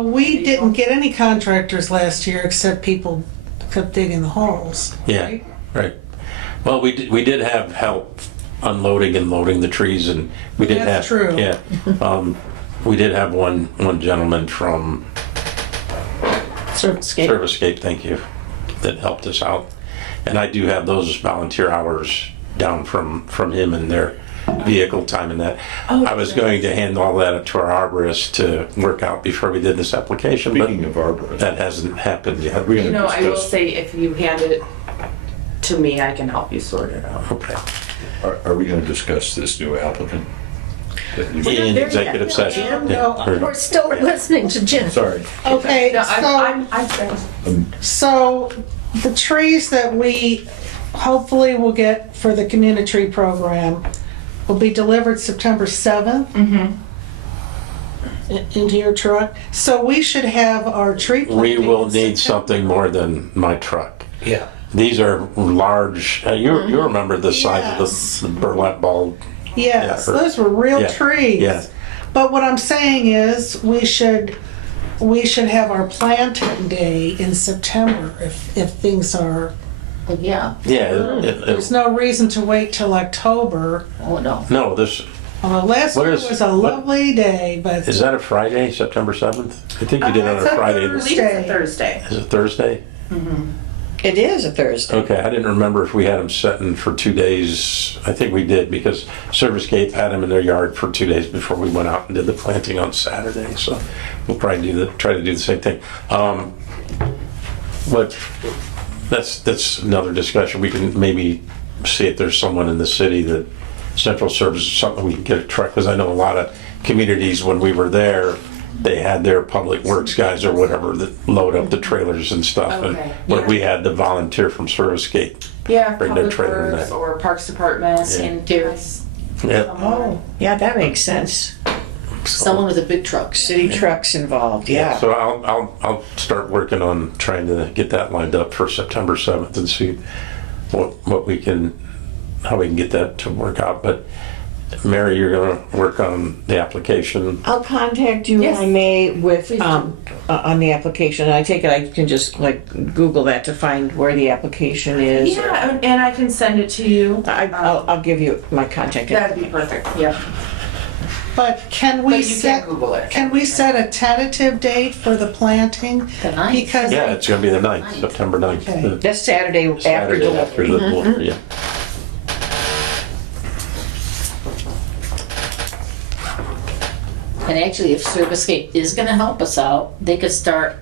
We didn't get any contractors last year except people kept digging the holes. Yeah, right. Well, we did have help unloading and loading the trees, and we did have. That's true. Yeah. We did have one gentleman from Surfscape. Servicescape, thank you, that helped us out. And I do have those volunteer hours down from him and their vehicle time and that. I was going to hand all that to our arborist to work out before we did this application, Speaking but of arborists, that hasn't happened yet. we're You gonna know, I will discuss, say, if you hand it to me, I can help you sort it out. Okay. are we gonna discuss this new applicant? In executive session. Yeah. We're still listening to Jen. Sorry. Okay, No, so, so the trees that we hopefully will get for the community tree program will be delivered September 7th. Into your truck. So we should have our tree planting. We will in need September. something more than my truck. Yeah. These are large, you remember the size Yes. of the burlap ball. Yes, Yeah, or- those were real yeah, trees. yeah. But what I'm saying is, we should have our planting day in September if things are, Well, yeah, Yeah, there's no reason to wait till October. oh, no. no, this, Last What year is- was a what- lovely day, but. is that a Friday, September 7th? I think you did it on It's a a Friday. Thursday. Thursday. Is it Thursday? It is a Thursday. Okay, I didn't remember if we had them setting for 2 days. I think we did because Service Cape had them in their yard for 2 days before we went out and did the planting on Saturday. So we'll probably try to do the same thing. But that's another discussion. We can maybe see if there's someone in the city that Central Service or something we can get a truck, because I know a lot of communities when we were there, they had their public works guys or whatever that load up the trailers and stuff. And Okay, where yeah. we had the volunteer from Service Gate. Yeah, Bring their Public trailer in Works there. or Parks Department. Yeah. And there's Yeah. Oh, yeah, that makes sense. someone with a big truck. City trucks involved, yeah. So I'll start working on trying to get that lined up for September 7th and see what we can, how we can get that to work out. But Mary, you're gonna work on the application. I'll contact you, if Yes. I may, with, Please do. on the application. I take it I can just like Google that to find where the application is. or- Yeah, and I can send it to you. I'll give you my contact. That'd be perfect, yeah. But can we But you set, can Google it. can we set a tentative date for the planting? The 9th. Because. Yeah, it's gonna be the 9th, September 9th. Okay. the That's Saturday after Saturday the. after the delivery, yeah. And actually, if Servicegate is gonna help us out, they could start,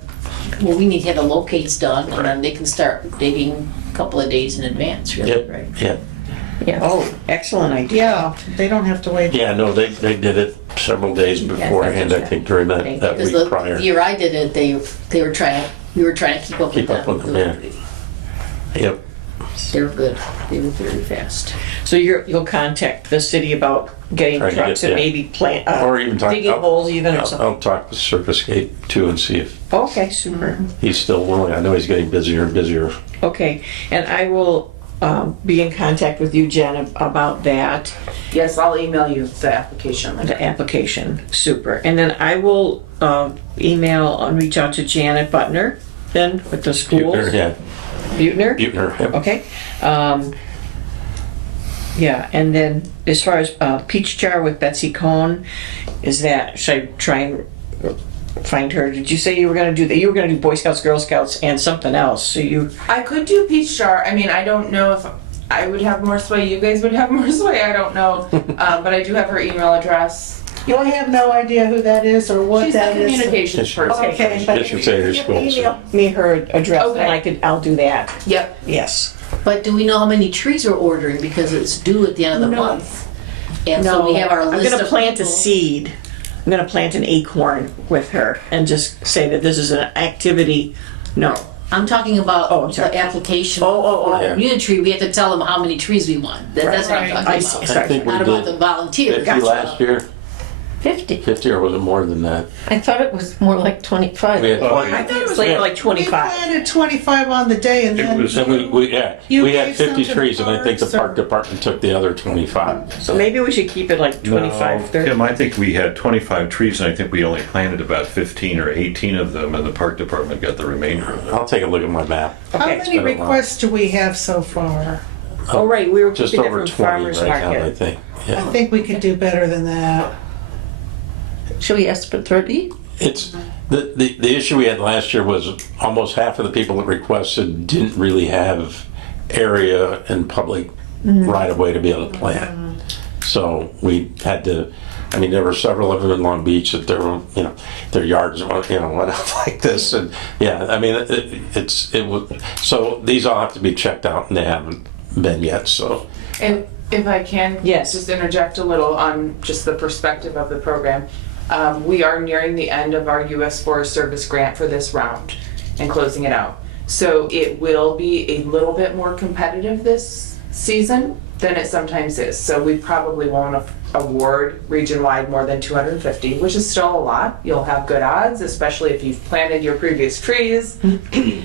well, we need to have the locates done, and then they can start digging a couple of days in advance, really, Yep, right? yeah. Oh, excellent idea. Yeah, they don't have to wait. Yeah, no, they did it several days beforehand, I think, during that Because week the prior. year I did it, we were trying to keep up with Keep up them. with them, Yep, They were good, they were very fast. So you'll contact the city about getting Try to trucks get- and yeah. maybe plant, or even talk. digging holes even or something. I'll talk with Service Gate too and see if Okay, super. he's still willing. I know he's getting busier and busier. Okay, and I will be in contact with you, Jen, about that, Yes, I'll email you the application. the application. Super. And then I will email and reach out to Janet Butner then with the schools. Butner, yeah, Butner? Butner. Yep. Okay. Yeah, and then as far as Peach Jar with Betsy Cohn, should I try and find her? Did you say you were gonna do that? You were gonna do Boy Scouts, Girl Scouts, and something else, so you, I could do Peach Jar. I mean, I don't know if I would have more sway. You guys would have more sway. I don't know. But I do have her email address. You have no idea who that is or what She's the that is. communications person. Okay, but Just should say her school. email me her address, Okay. and I'll do that. Yep. Yes. But do we know how many trees we're ordering, because it's due at the end of the No. month? And so we have our list of. I'm gonna plant a people. seed. I'm gonna plant an acorn with her and just say that this is an activity. No. I'm talking about Oh, I'm sorry. the application. Oh. Yeah. Unit tree, we have to tell them how many trees we want. That's what I'm Right. talking I see. about. Sorry. I think we Not about the did volunteer. 50 last year. 50. 50, or was it more than that? I thought it was more like 25. We had 20. I thought it was like we 25. planted 25 on the day and It then. was- And You we had gave some 50 to the trees, and I think the parks, or- park department took the other 25. So maybe we should keep it like 25, No, 30. Tim, I think we had 25 trees, and I think we only planted about 15 or 18 of them, and the park department got the remainder of them. I'll take a look at my map. How Okay. many been a while. requests do we have so far? Oh, right, we were Just keeping it over from 20 farmer's right now, I market. think. I Yeah. think we could do better than that. Should we ask for 30? It's, the issue we had last year was almost half of the people that requested didn't really have area and public right of way to be able to plant. So we had to, I mean, there were several of them in Long Beach that there were, their yards, went up like this, and yeah, I mean, it was, so these all have to be checked out, and they haven't been yet, so And if I can Yes. just interject a little on just the perspective of the program. We are nearing the end of our U.S. Forest Service grant for this round and closing it out. So it will be a little bit more competitive this season than it sometimes is. So we probably won't award region-wide more than 250, which is still a lot. You'll have good odds, especially if you've planted your previous trees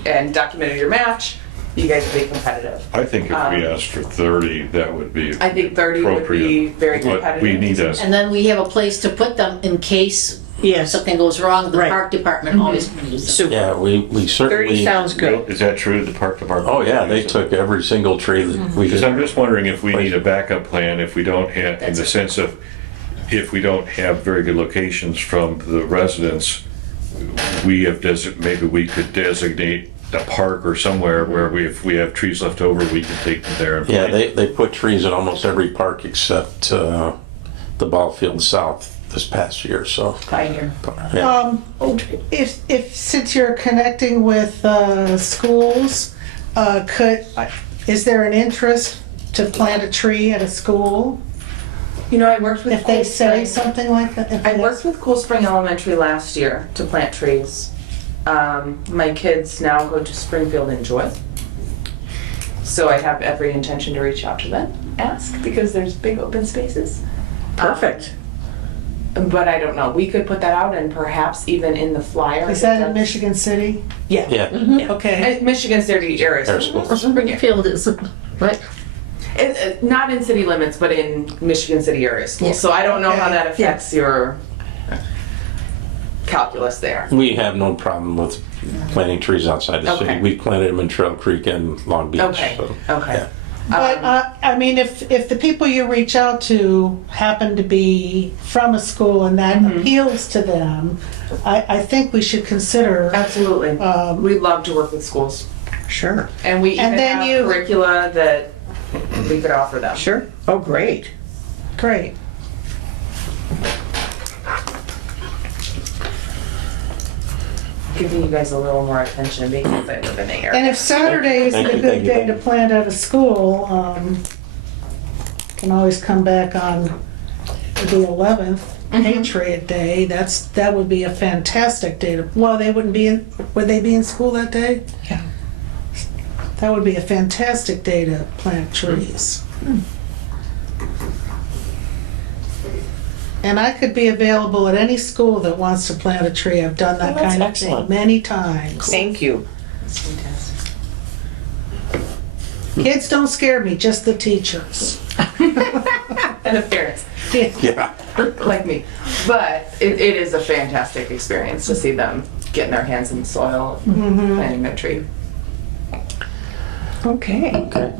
and documented your match. You guys will be competitive. I think if we asked for 30, that would be I think 30 would be appropriate. very But competitive. we need a, And then we have a place to put them in case Yes. something goes wrong. The Right. park department always can use them. Super. Yeah, we 30 certainly. sounds good. is that true, the park department? Oh, yeah, they took every single tree that we Because I'm could. just wondering if we need a backup plan, if we don't have, in the sense of, if we don't have very good locations from the residents, we have, maybe we could designate a park or somewhere where if we have trees left over, we can take them there. And Yeah, plant. they put trees in almost every park except the ball field south this past year, so. Pioneer. Yeah. If since you're connecting with schools, is there an interest to plant a tree at a school? You know, I worked with If they Cool say Spring. something like that? if I they- worked with Cool Spring Elementary last year to plant trees. My kids now go to Springfield and Joy. So I have every intention to reach out to them, ask, because there's big open spaces. Perfect. But I don't know, we could put that out and perhaps even in the flyer. Is that in Michigan City? Yeah. Yeah, Okay. Michigan City area. Air schools. Springfield isn't, right? Not in city limits, but in Michigan City area schools. Yeah. So I don't know how Okay. that affects your calculus there. we have no problem with planting trees outside the city. Okay. We planted them in Trail Creek and Long Beach. Okay, so, okay. yeah. But, I mean, if the people you reach out to happen to be from a school and that appeals to them, I think we should consider, Absolutely. We love to work with schools. Sure. And we even And then have you- curricula that we could offer them. Sure. Oh, great. great. Giving you guys a little more attention because I live in the area. And if Saturday isn't Thank a you, good thank you, day to thank you. plant at a school, can always come back on the 11th, Patriot Day. That would be a fantastic day to, well, they wouldn't be in, would they be in school that day? Yeah. That would be a fantastic day to plant trees. And I could be available at any school that wants to plant a tree. I've done that Oh, that's kind of excellent. thing many times. Thank you. That's fantastic. Kids don't scare me, just the teachers. And the parents, Yeah. like me. But it is a fantastic experience to see them getting their hands in the soil, planting that tree. Okay. Okay.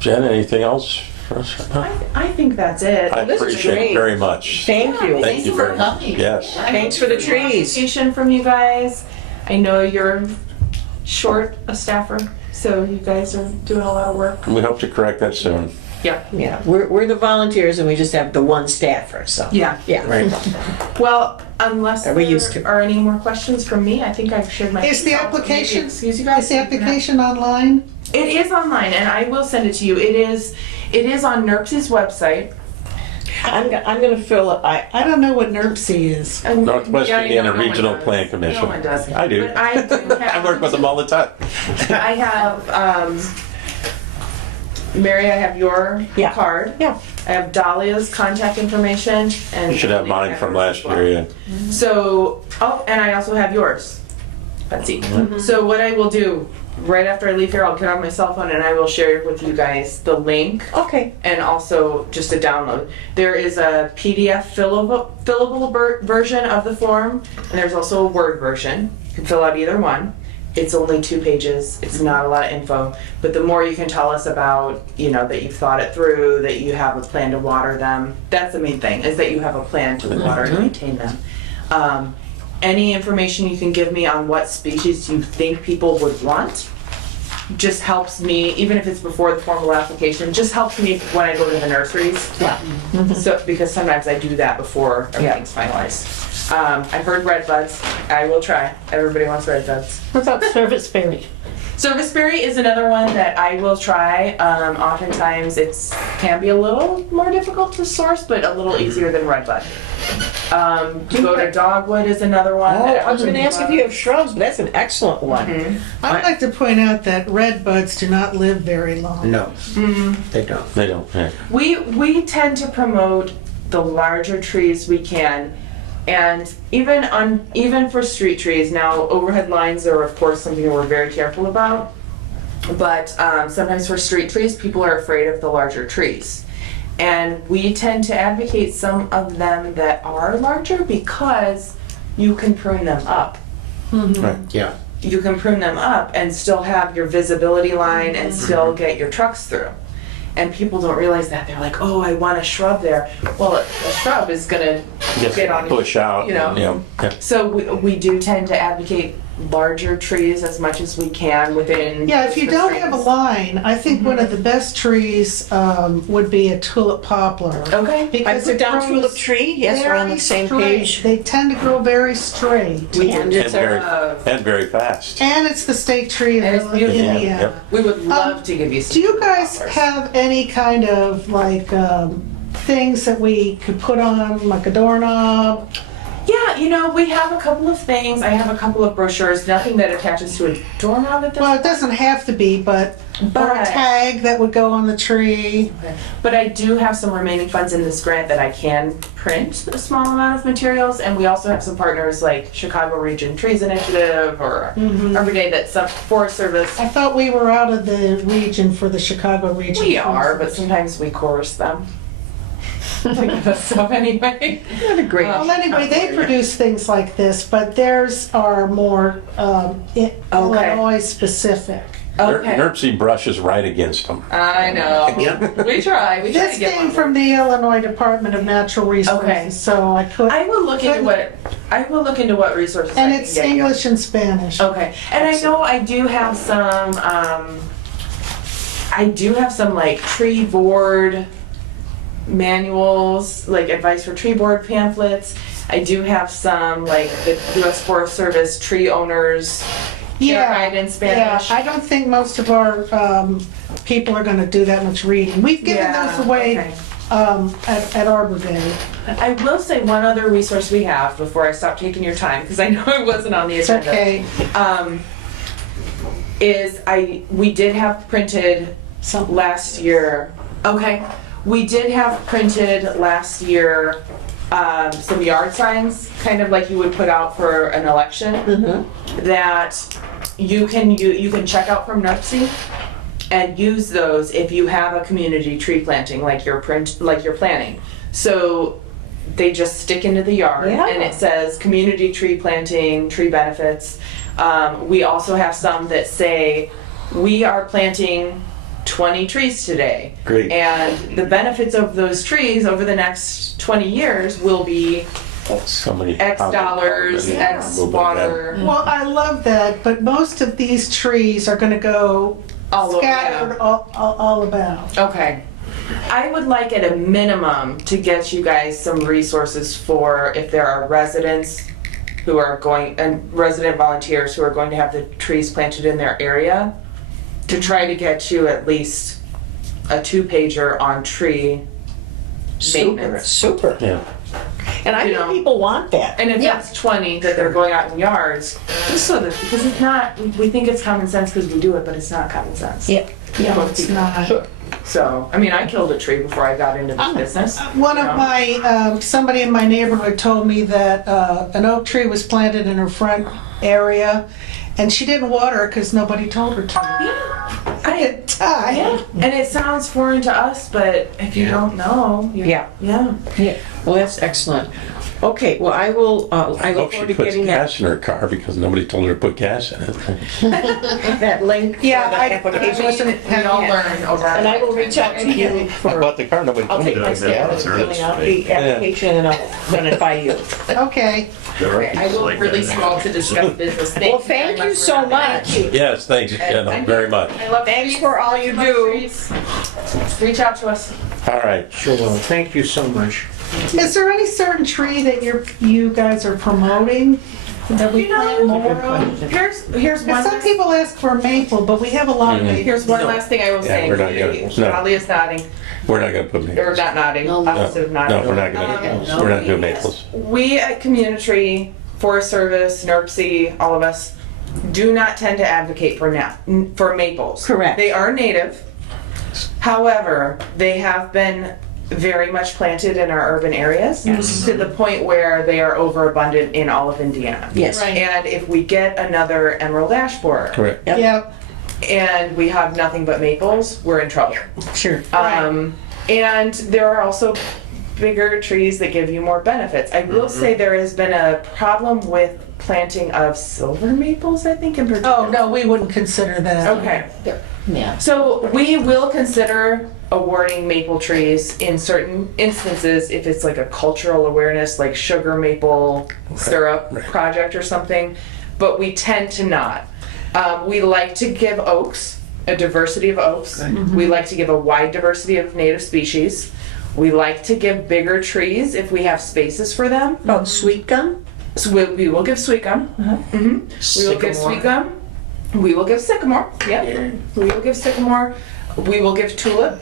Jen, anything else for us? I think that's it. I this is appreciate it great. very much. Thank you. Thank you very much. coming. Yes. Thanks for the trees. Appreciation from you guys. I know you're short a staffer, so you guys are doing a lot of work. We hope to correct that soon. Yeah. Yeah, we're the volunteers and we just have the one staffer, so. Yeah. Yeah. Right. Well, unless Are we used there to? are any more questions from me, I think I've shared my. Is the application, Excuse you guys. is the application online? It is online, and I will send it to you. It is on NERC's website. I'm gonna fill it, I don't know what NERC is. And- Northwest yeah, I Indiana know, no one Regional does. Plan Commission. No one does. I do. But I do have. I work with them all the time. I have, Mary, I have your Yeah. card. Yeah. I have Dahlia's contact information, and. You should have mine from last year, yeah. So, oh, and I also have yours, Betsy. So what I will do, right after I leave here, I'll get on my cell phone and I will share with you guys the link okay. and also just a download. There is a PDF fillable version of the form, and there's also a Word version. You can fill out either one. It's only 2 pages. It's not a lot of info, but the more you can tell us about, that you've thought it through, that you have a plan to water them. That's the main thing, is that you have a plan to water and maintain them. Any information you can give me on what species you think people would want just helps me, even if it's before the formal application, just helps me when I go to the nurseries. Yeah. So, because sometimes I do that before everything's finalized. I heard red buds. I will try. Everybody wants red buds. What about service berry? Serviceberry is another one that I will try. Oftentimes it's can be a little more difficult to source, but a little easier than redbud. Go to dogwood is another one. Oh, that I was gonna ask if you have shrubs, but that's an excellent one. I'd like to point out that red buds do not live very long. No, they don't. They don't, yeah. We tend to promote the larger trees we can, and even for street trees. Now, overhead lines are of course something we're very careful about, but sometimes for street trees, people are afraid of the larger trees, and we tend to advocate some of them that are larger because you can prune them up. Yeah. You can prune them up and still have your visibility line and still get your trucks through. And people don't realize that. They're like, oh, I want a shrub there. Well, a shrub is gonna Just get on, push out, you know. yeah. So we do tend to advocate larger trees as much as we can within. Yeah, if you don't have a restraints. line, I think one of the best trees would be a tulip poplar. Okay. I Because put it down grows tulip tree, yes, we're on the very same straight. page. They tend to grow very straight. And it's very, a, and very fast. And it's the state tree of And it's beautiful. Indiana. Yep. We would love to give you some. Do you guys flowers. have any kind of like things that we could put on, like a doorknob? Yeah, you know, we have a couple of things. I have a couple of brochures, nothing that attaches to a doorknob at this Well, it doesn't have to be, but or a But- tag that would go on the tree. But I do have some remaining funds in this grant that I can print a small amount of materials, and we also have some partners like Chicago Region Trees Initiative or Arbor Day that some Forest Service. I thought we were out of the region for the Chicago region. We are, but sometimes we coerce them. To give us stuff anyway. what a great. Well, anyway, they produce things like this, but theirs are more Illinois specific. Okay. NERC brushes right against them. I know. Yep. We try. We try This to get came one. from the Illinois Department of Natural Resources, Okay. so I could. I will look into what resources. And I it's can get you. English and Spanish. Okay, and I know I do have some like tree board manuals, like advice for tree board pamphlets. I do have some like the U.S. Forest Service tree owners care guide in Spanish. Yeah, I don't think most of our people are going to do that much reading. We've given Yeah, those away okay. at Arbor Day. I will say one other resource we have before I stop taking your time, because I know it wasn't on the It's agenda. okay. We did have printed Something. last year. Okay. We did have printed last year some yard signs, kind of like you would put out for an election, that you can check out from NERC and use those if you have a community tree planting, like you're planning. So they just stick into the yard, Yeah. and it says community tree planting, tree benefits. We also have some that say we are planting 20 trees today. Great. And the benefits of those trees over the next 20 years will be So many. X dollars, X water. Well, I love that, but most of these trees are going to go All over, scattered all about. Okay. I would like at a minimum to get you guys some resources for if there are residents who are going, and resident volunteers who are going to have the trees planted in their area, to try to get you at least a 2-pager on tree maintenance. Super. Yeah. And I You think know. people want that. And if Yeah. that's 20 that they're going out in yards, just so that, because it's not, we think it's common sense because we do it, but it's not common sense. Yeah. No, it's not. So, I mean, I killed a tree before I got into this business. One you of know. my, somebody in my neighborhood told me that an oak tree was planted in her front area, and she didn't water it because nobody told her to. It died. Yeah, and it sounds foreign to us, but if you don't know, Yeah. yeah. Yeah. Well, that's excellent. Okay, well, I will, I I look hope she forward to puts getting that, gas in her car because nobody told her to put gas in it. that link for the Yeah, I application. We all learn over. And I will reach out to you I for, bought the car, nobody I'll told me take to. my stab at filling out the application and I'll run it by you. Okay. I will release you all to discuss business. Well, thank you so much. Yes, thanks, Jenna, very much. I love Thanks trees. for all you Love do. trees. Reach out to us. All right. Sure will. Thank you so much. Is there any certain tree that you guys are promoting? That we You know, plant more of? Here's one. Some people ask for maple, but we have a lot of maple. Here's one last thing I will say. we're not gonna- no. Charlie is nodding, We're not gonna put or maples. not nodding, No. opposite of nodding. No, we're not gonna, we're not doing maples. We at Community, Forest Service, NERC, all of us, do not tend to advocate for maples. Correct. They are native. However, they have been very much planted in our urban areas to the point where they are overabundant in all of Indiana. Yes. Right. And if we get another emerald ash borer Correct. Yep. and we have nothing but maples, we're in trouble. Sure. And there are also bigger trees that give you more benefits. I will say there has been a problem with planting of silver maples, I think in particular. Oh, no, we wouldn't consider that. Okay. Yeah. So we will consider awarding maple trees in certain instances if it's like a cultural awareness, like sugar maple syrup project or something, but we tend to not. We like to give oaks a diversity of oaks. We like to give a wide diversity of native species. We like to give bigger trees if we have spaces for them. Oh, sweet gum? So we will give sweet gum. We will give sweet gum. We will give sycamore. Yeah. We will give sycamore. We will give tulip.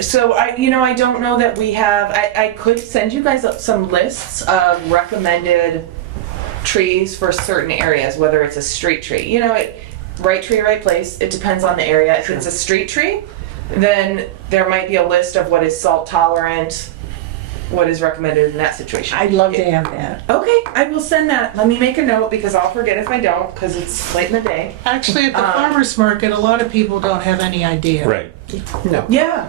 So I don't know that we have. I could send you guys some lists of recommended trees for certain areas, whether it's a street tree. Right tree, right place. It depends on the area. If it's a street tree, then there might be a list of what is salt tolerant, what is recommended in that situation. I'd love to have that. Okay, I will send that. Let me make a note because I'll forget if I don't because it's late in the day. Actually, at the farmer's market, a lot of people don't have any idea. Right. Yeah.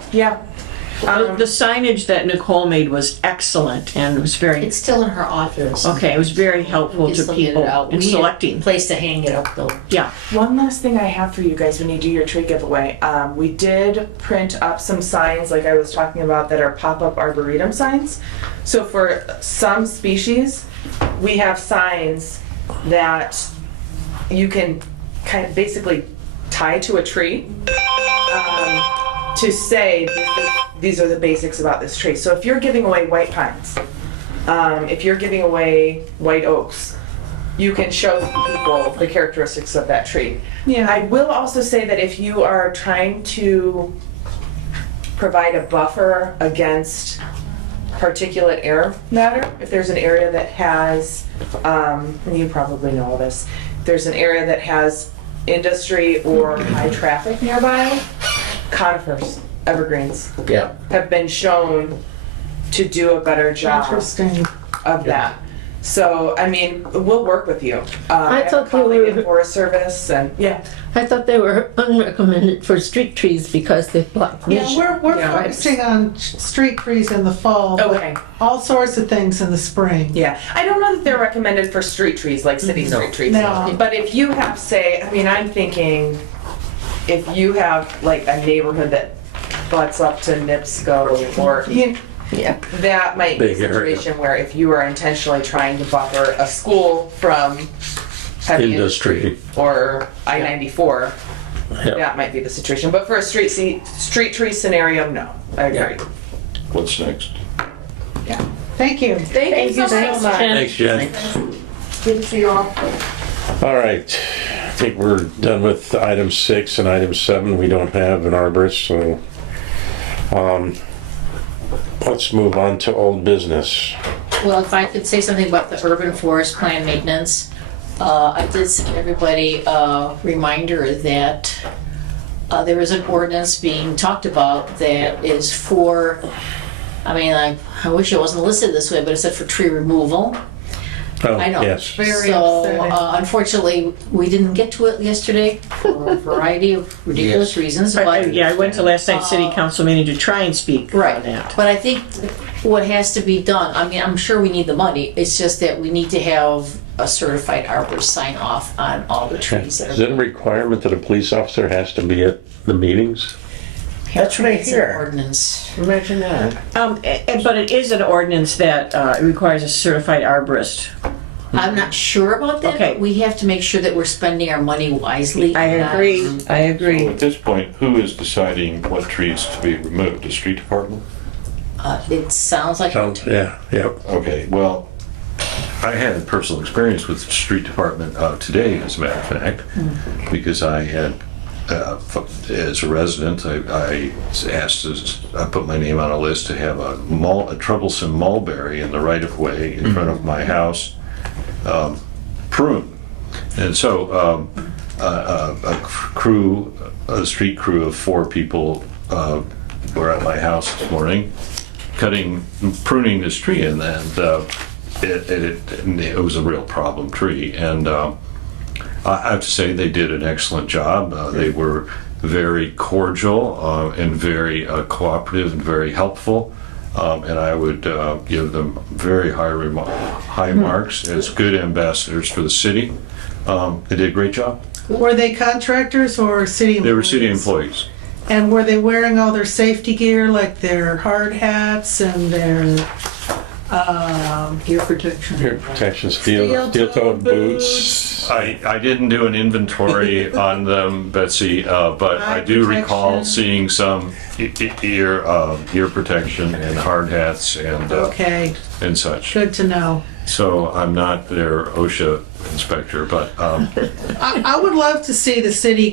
The signage that Nicole made was excellent and it was very, It's still in her office. okay, it was very helpful You to still get it people out. in We need a selecting. place to hang it up though. Yeah. One last thing I have for you guys when you do your tree giveaway. We did print up some signs like I was talking about that are pop-up arboretum signs. So for some species, we have signs that you can kind of basically tie to a tree to say these are the basics about this tree. So if you're giving away white pines, if you're giving away white oaks, you can show people the characteristics of that tree. Yeah. I will also say that if you are trying to provide a buffer against particulate air matter, if there's an area that has, and you probably know all this, there's an area that has industry or high traffic nearby, conifers, evergreens, have been shown to do a better job Interesting. of that. So, I mean, we'll work with you. I have a thought they colleague were- in Forest Service and, I thought they were unrecommended for street trees because they block Yeah, vision. we're Yeah. focusing on street trees in the fall, Okay. but all sorts of things in the spring. yeah. I don't know that they're recommended for street trees, like city street trees. No. But if you have, say, I mean, I'm thinking, if you have like a neighborhood that butts up to NIPSCO or, Yeah. that might be a Big area. situation where if you are intentionally trying to buffer a school from heavy Industry. industry or I-94, Yep. that might be the situation. But for a street tree scenario, no, I agree. What's next? Thank you. Thank you so much. Thanks, Jen. Good to see you all. All right. I think we're done with item 6 and item 7. We don't have an arborist, so let's move on to old business. Well, if I could say something about the urban forest plan maintenance, I did send everybody a reminder that there is an ordinance being talked about that is for, I mean, I wish it wasn't listed this way, but it said for tree removal. Oh, I know. yes. Very So, upsetting. Unfortunately, we didn't get to it yesterday for a variety of ridiculous reasons, but. Yeah, I went to last night's city council meeting to try and speak on Right, that. but I think what has to be done, I mean, I'm sure we need the money, it's just that we need to have a certified arborist sign off on all the trees that Is are. it a requirement that a police officer has to be at the meetings? That's what I It's an hear. ordinance. Imagine that. But it is an ordinance that requires a certified arborist. I'm not sure about that, Okay. but we have to make sure that we're spending our money wisely. I not- agree. I agree. At this point, who is deciding what trees to be removed? The street department? It sounds like. Sounds, yeah, yep. Okay, well, I had personal experience with the street department today, as a matter of fact, because I had, as a resident, I asked, I put my name on a list to have a troublesome mulberry in the right-of-way in front of my house pruned. And so a street crew of 4 people were at my house this morning, pruning this tree, and it was a real problem tree. And I have to say they did an excellent job. They were very cordial and very cooperative and very helpful. And I would give them very high marks as good ambassadors for the city. They did a great job. Were they contractors or city employees? They were city employees. And were they wearing all their safety gear, like their hard hats and their Ear protection. Ear protection, steel-toed boots. I didn't do an inventory on them, Betsy, but I do recall protection. seeing some ear protection and hard hats and Okay, and such. good to know. So I'm not their OSHA inspector, but I would love to see the city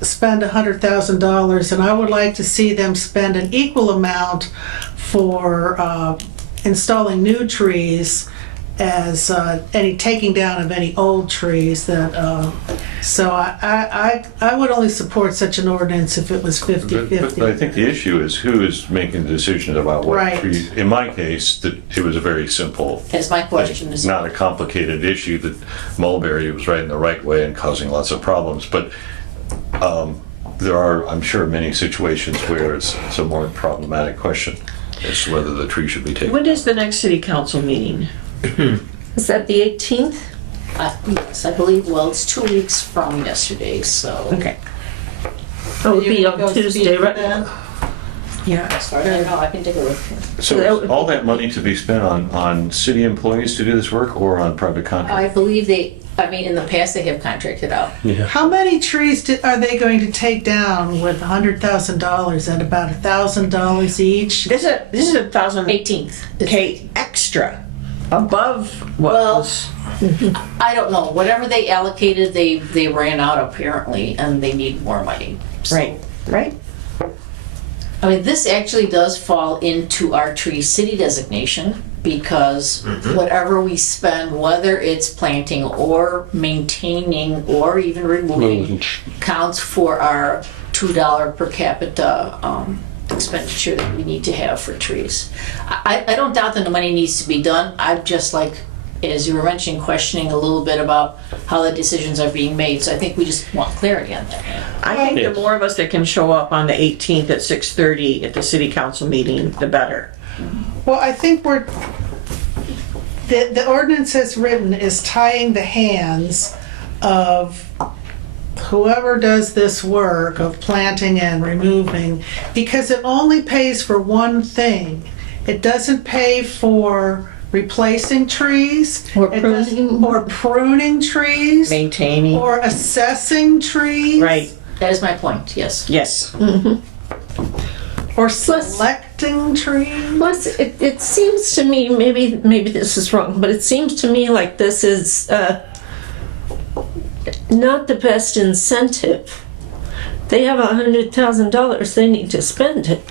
spend $100,000, and I would like to see them spend an equal amount for installing new trees as any taking down of any old trees that, so I would only support such an ordinance if it was but I 50-50. think the issue is who is making the decisions about what Right. trees. In my case, it was a very simple, As my question is. not a complicated issue. That mulberry was right in the right way and causing lots of problems. But there are, I'm sure, many situations where it's a more problematic question as to whether the tree should be taken. When is the next city council meeting? Is that the 18th? Yes, I believe, well, it's 2 weeks from yesterday, so. Okay. It would be on Tuesday, right? Yeah. I don't know, I can take a look. So that is would all that money to be spent on city employees to do this work or on private contractors? I believe in the past they have contracted out. How many trees are they going to take down with $100,000 at about $1,000 each? This is 1,000 18th. K extra above what Well, was. I don't know, whatever they allocated, they ran out apparently, and they need more money. So- Right. I mean, this actually does fall into our tree city designation because whatever we spend, whether it's planting or maintaining or even removing, counts for our $2 per capita expenditure that we need to have for trees. I don't doubt that the money needs to be done. I'm just like, as you were mentioning, questioning a little bit about how the decisions are being made. So I think we just want clarity on that. I think Yes. the more of us that can show up on the 18th at 6:30 at the city council meeting, the better. Well, I think the ordinance as written is tying the hands of whoever does this work of planting and removing, because it only pays for one thing. It doesn't pay for replacing trees. Or It doesn't- pruning. Or pruning trees. Maintaining. Or assessing trees. Right. That is my point, yes. Yes. Or selecting trees. Plus, it seems to me, maybe this is wrong, but it seems to me like this is not the best incentive. They have $100,000, they need to spend it.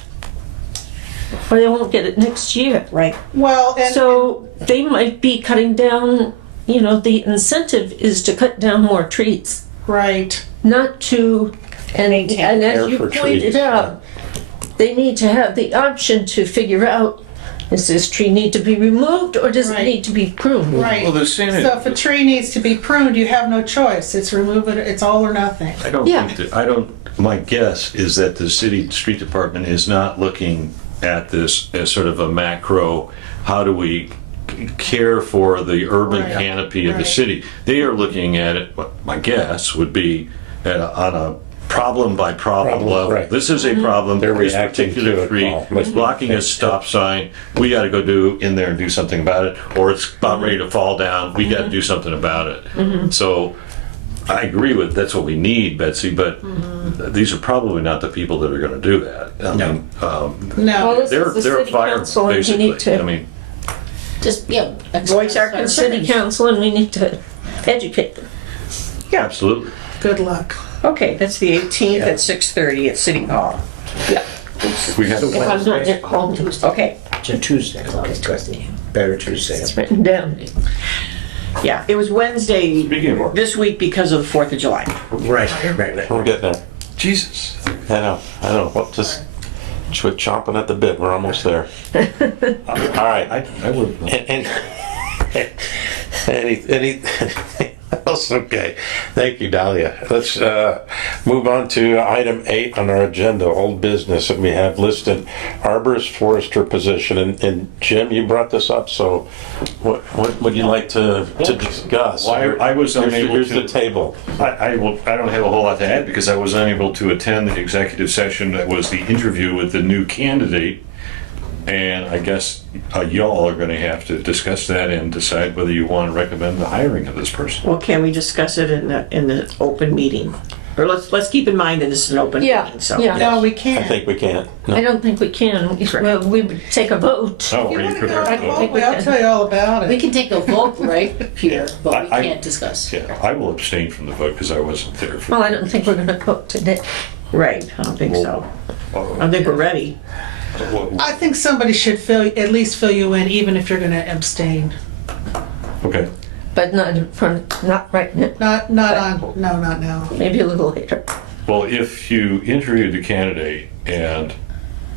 Or they won't get it next year. Right. Well, and. So they might be cutting down, the incentive is to cut down more trees, Right. not to, and as Care you for pointed trees, out, they need to have the option to figure out, does this tree need to be removed or does it Right. need to be pruned? Right. Well, the Senate- So if a tree needs to be pruned, you have no choice. It's remove it, it's all or nothing. I don't Yeah. think my guess is that the city street department is not looking at this as sort of a macro, how do we care for the urban Right. canopy of the Right. city? They are looking at it, what my guess would be on a problem by problem level. right. This is a problem. They're This reacting particular to it, tree Paul. is blocking a stop sign. We got to go in there and do something about it, or it's about ready to fall down. We got to do something about it. So I agree with that's what we need, Betsy. But these are probably not the people that are going to do that. I mean, Well, No. this they're is the they're city fired council and you basically. need to. I mean, just, yeah. Voice our express City concerns. council, and we need to educate them. Absolutely. Good luck. Okay, that's the 18th at 6:30 at City Hall. Yeah. We have, If I'm not there, call Tuesday. Okay, It's a Tuesday. Okay, good. Better Tuesday. It's written down. yeah, it was Wednesday Speaking of work. this week because of the 4th of July. Right. We're getting there. Jesus. I know. Well, just we're chomping at the bit. We're almost there. All right. I would, And, any else? Okay. Thank you, Dahlia. Let's move on to item 8 on our agenda, old business, and we have listed arborist forester position. And Jim, you brought this up, so what would you like to discuss? Well, I was unable Here's to- the table. I don't have a whole lot to add because I was unable to attend the executive session that was the interview with the new candidate. And I guess y'all are going to have to discuss that and decide whether you want to recommend the hiring of this person. Well, can we discuss it in the open meeting? Or let's keep in mind that this is an open Yeah, meeting, so. yeah. No, we I can't. think we can't. I don't think we can. Well, we would take a vote. Oh, You are you wanna go prepared to to vote? vote? I'll tell you all about We it. can take a vote right here, but we I- can't discuss. Yeah, I will abstain from the vote because I wasn't there. Well, I don't think we're gonna vote today. Right, I don't think so. I don't think we're ready. I think somebody should at least fill you in, even if you're gonna abstain. Okay. But not right now, Not now. maybe a little later. Well, if you interviewed the candidate and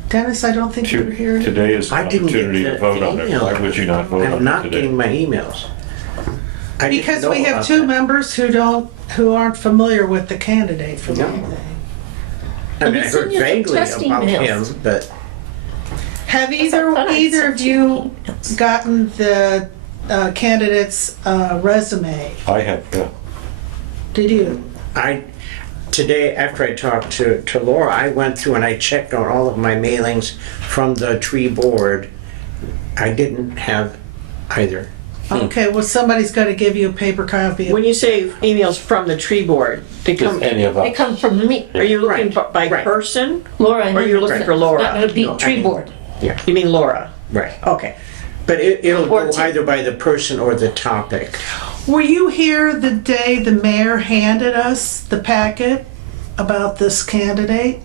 Dennis, I don't think you were here. today is the I didn't get opportunity to the vote on it, email. why would you not vote I'm on it not today? getting my emails. I didn't Because know we have about two that. members who aren't familiar with the candidate for Yeah. one thing. I mean, I Have you heard seen your vaguely test about emails? him, but Have I thought I'd either sent of you emails. gotten the candidate's resume? I have, yeah. Did you? today, after I talked to Laura, I went through and I checked on all of my mailings from the tree board. I didn't have either. Okay, well, somebody's got to give you a paper copy. When you say emails from the tree board, they Just come, any of They us. come from me, are you looking Right, by right. person? Laura. I Or you're looking for Laura? Not gonna be No, I tree mean- board. You mean Laura? Right. Okay. But it'll Or go to- either by the person or the topic. Were you here the day the mayor handed us the packet about this candidate?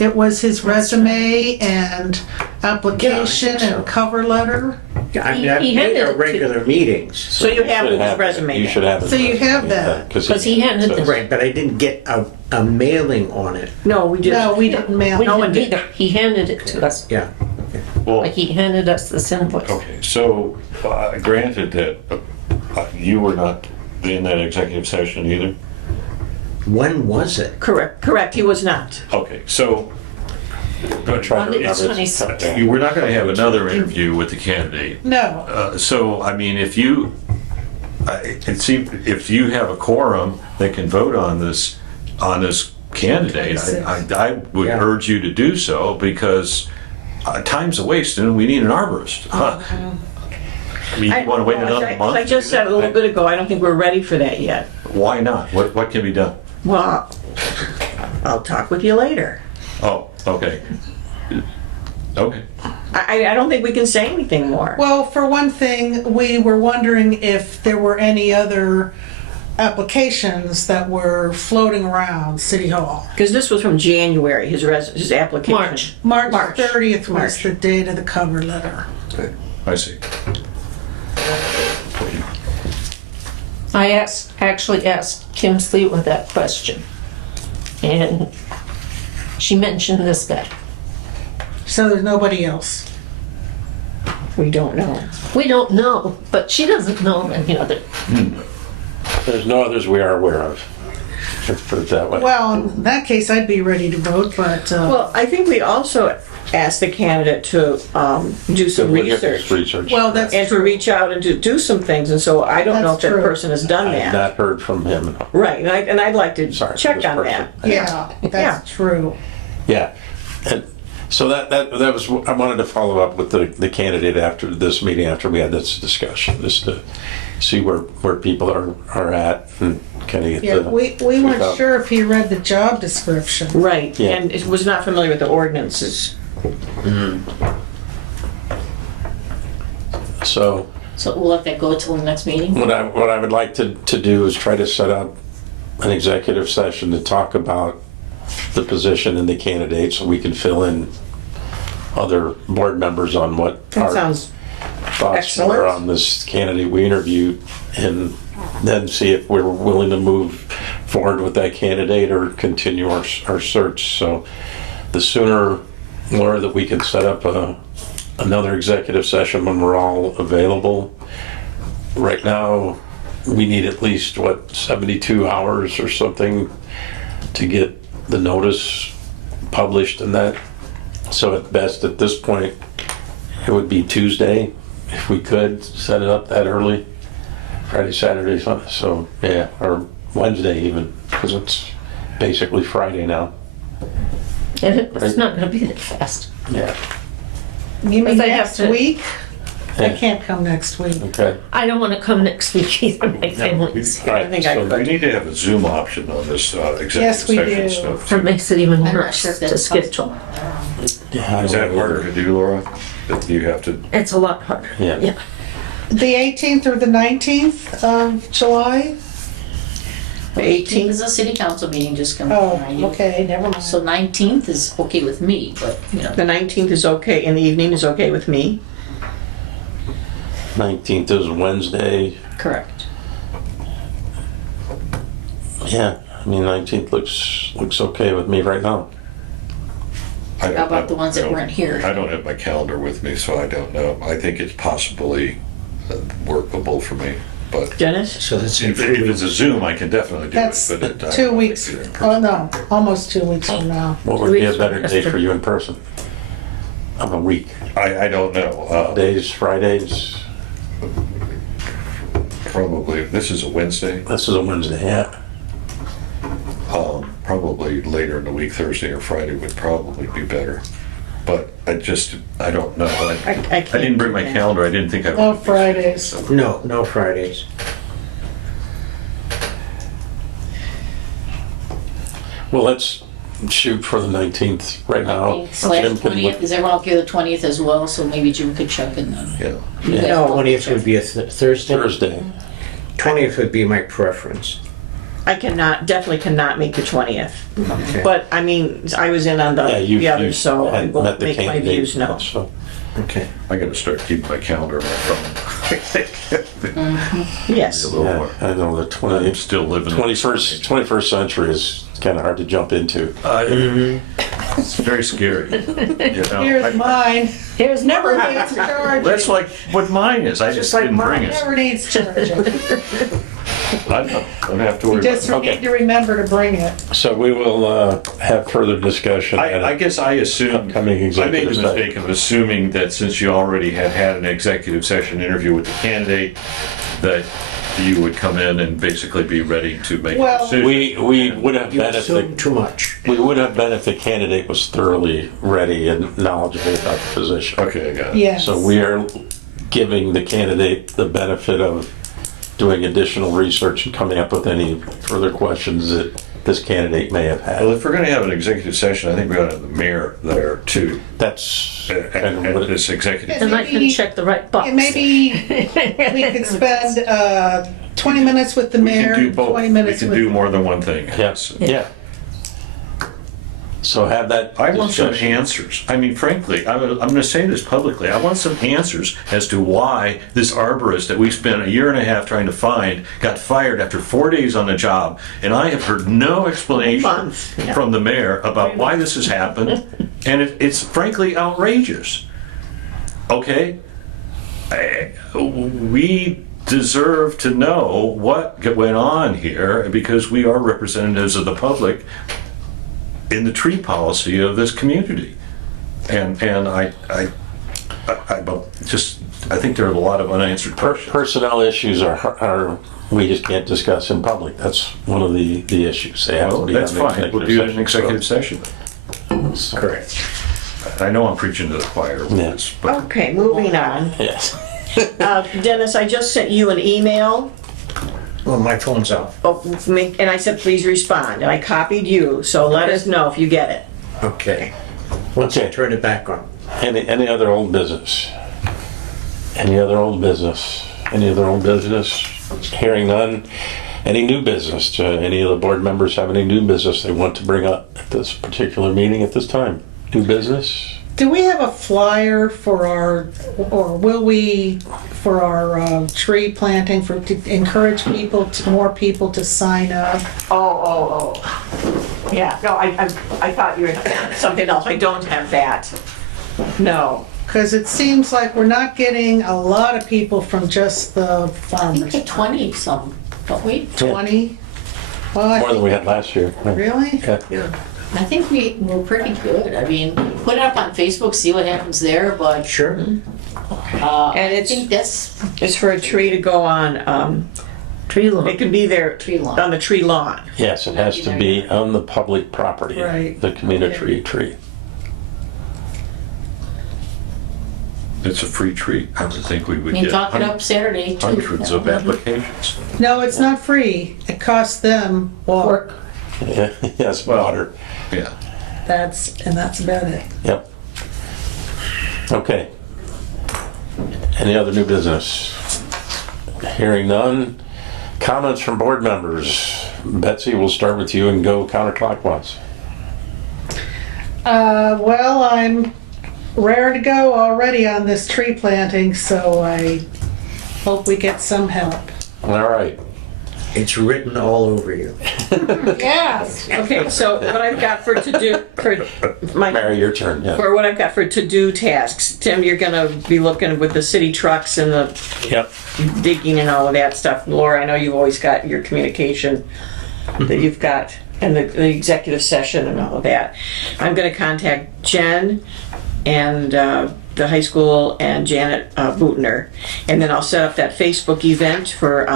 It was his resume and application so. and cover letter. Yeah, I mean, I've he made handed it our to- regular meetings. So you have should his it. resume You then? should have it. So you have that. Because he handed the- Right, but I didn't get a mailing on it. No, we didn't. No, we didn't mail. We No one didn't did. either. He handed it to us, Yeah. Well, like he handed us this invoice. okay, so granted that you were not in that executive session either? When was it? Correct, he was not. Okay, so On the 27th. we're not going to have another interview with the candidate. No. So, I mean, if you, it seems, if you have a quorum that can vote on this candidate, I would Yeah. urge you to do so because time's a waste and we need an arborist. Huh? I mean, you want to wait another month? I to just do said a that? little bit ago, I don't think we're ready for that yet. Why not? What can be done? Well, I'll talk with you later. Oh, okay. Okay. I don't think we can say anything more. Well, for one thing, we were wondering if there were any other applications that were floating around City Hall. Because this was from January, his application. March. March 30th was March. the date of the cover letter. I see. I actually asked Kim Slewa that question. And she mentioned this guy. So there's nobody else. We don't know. We don't know, but she doesn't know of any other. There's no others we are aware of. Let's put it that way. Well, in that case, I'd be ready to vote, but Well, I think we also asked the candidate to do some Look at this research Research. well, that's and to reach out and to do some things, and so I don't know if That's that true. person has done I've that. not heard from him. Right, and I'd like to Sorry, check this on person. that. yeah, that's true. Yeah, and so that was, I wanted to follow up with the candidate after this meeting, after we had this discussion, just to see where people are at and kind of get Yeah, the. we weren't sure if he read the job description. Right, Yeah. and it was not familiar with the ordinances. So So we'll let that go till the next meeting? what I would like to do is try to set up an executive session to talk about the position and the candidates, so we can fill in other board members on what That our sounds thoughts were excellent. on this candidate we interviewed, and then see if we're willing to move forward with that candidate or continue our search. So the sooner, Laura, that we can set up another executive session when we're all available. Right now, we need at least, 72 hours or something to get the notice published and that. So at best, at this point, it would be Tuesday, if we could set it up that early. Friday, Saturday, Sunday, so, yeah, or Wednesday even, because it's basically Friday now. And it's not gonna be that fast. Yeah. You mean Because I have next to- week? I Yeah. can't come next week. Okay. I don't wanna come next week either, my family's All right, I think I so- could. We need to have a Zoom option on this executive Yes, we session do. stuff. It makes it even I'm not worse sure if to that's schedule. Yeah, I Is don't that know harder either. to do, Laura? That you have to, It's a lot harder. Yeah. The 18th or the 19th of July? The 18th 18th, is a city council meeting, just come Oh, remind you. okay, never mind. So 19th is okay with me, but, you know, the 19th is okay, in the evening is okay with me. 19th is Wednesday. correct. Yeah, I mean, 19th looks okay with me right now. I don't How about know. the ones that I don't- weren't here? I don't have my calendar with me, so I don't know. I think it's possibly workable for me, but Dennis? So that's if it's a Zoom, I can definitely do it. That's but it- I 2 don't weeks, think it's in person. oh no, almost 2 weeks from now. What would be a weeks better from day for you in person? Of a week? I don't know. Days, Fridays? Probably, this is a Wednesday, This is a Wednesday, yeah. probably later in the week, Thursday or Friday would probably be better. But I don't know. I can't I didn't bring my do that. calendar, I didn't think I would. No Fridays. No Fridays. Well, let's shoot for the 19th right now. Slash Jim can 20th, look- is everyone okay with the 20th as well? So maybe Jim could check in then. Yeah. You guys No. both 20th check. would be a Thursday? Thursday. 20th would be my preference. I definitely cannot make the 20th. Okay. But, I mean, I was in on Yeah, the others, you so I hadn't will met the make my candidate, views known. so. Okay. I gotta start keeping my calendar on my phone. Yes. A little Yeah, more. I know the I'm 20, still living. 21st century is kind of hard to jump into. It's very scary. You know? Here's mine. Here's Never needs charging. That's like what mine is. I just Like didn't bring mine it. never needs charging. I don't have to worry Just about it. need to remember to bring it. So we will have further discussion. at I guess I assumed, I Upcoming made executive the mistake of assuming that since you already had an executive session interview with the candidate, that you would come in and basically be ready to make a Well, decision. We would have You been if assume the, too much. we would have been if the candidate was thoroughly ready and knowledgeable about the position. Okay, I got it. Yes. So we are giving the candidate the benefit of doing additional research and coming up with any further questions that this candidate may have Well, had. if we're gonna have an executive session, I think we ought to have the mayor there too, That's at kind of at what it this executive. And I can check the right box. And maybe we could spend 20 minutes with the We mayor, can do both. 20 We minutes can with... do more than one thing. Yes, yeah. So have that I want some discussion. answers. I mean, frankly, I'm going to say this publicly. I want some answers as to why this arborist that we spent a year and a half trying to find got fired after 4 days on the job. And I have heard no explanation Months, yeah. from the mayor about why this has happened. And it's frankly outrageous. Okay? We deserve to know what went on here because we are representatives of the public in the tree policy of this community. And I think there are a lot of unanswered questions. Personnel issues are, we just can't discuss in public. That's one of the issues. They have to Well, be that's on the fine. We'll do it in executive session. session. Correct. I know I'm preaching to the choir with Yeah. this, but Okay, moving on. Yes. Dennis, I just sent you an email, Well, my phone's off. and I said, please respond, and I copied you, so let us know if you get it. Okay. Once I Okay. turn it back on. Any other old business? Any other old business? Any other old business? Hearing none. Any new business? Any of the board members have any new business they want to bring up at this particular meeting at this time? New business? Do we have a flyer for our, or will we, for our tree planting, to encourage people, more people to sign up? Oh. Yeah, no, I thought you had something else. I don't have that. No. Because it seems like we're not getting a lot of people from just the I think farmers. it's 20 some, don't we? 20? Well, I More than think, we had last year. really? Yeah. I think we're pretty good. I mean, put it up on Facebook, see what happens there, but Sure. And I think that's it's for a tree to go on, Tree lawn. it can be there Tree lawn. on the tree lawn. Yes, it has to be on the public property. Right. The community tree. It's a free treat. I would think we would You get can talk it up Saturday too. hundreds of applications. No, it's not free. It costs them work. Yeah, yes, water. Yeah. That's about it. Yep. Okay. Any other new business? Hearing none. Comments from board members. Betsy, we'll start with you and go counterclockwise. Well, I'm rare to go already on this tree planting, so I hope we get some help. All right. It's written all over you. Yes. Okay, so what I've got for to do, Mary, your turn. Yeah. for what I've got for to-do tasks, Tim, you're gonna be looking with the city trucks and the Yep. digging and all of that stuff. Laura, I know you've always got your communication that you've got and the executive session and all of that. I'm gonna contact Jen and the high school and Janet Bootner. And then I'll set up that Facebook event for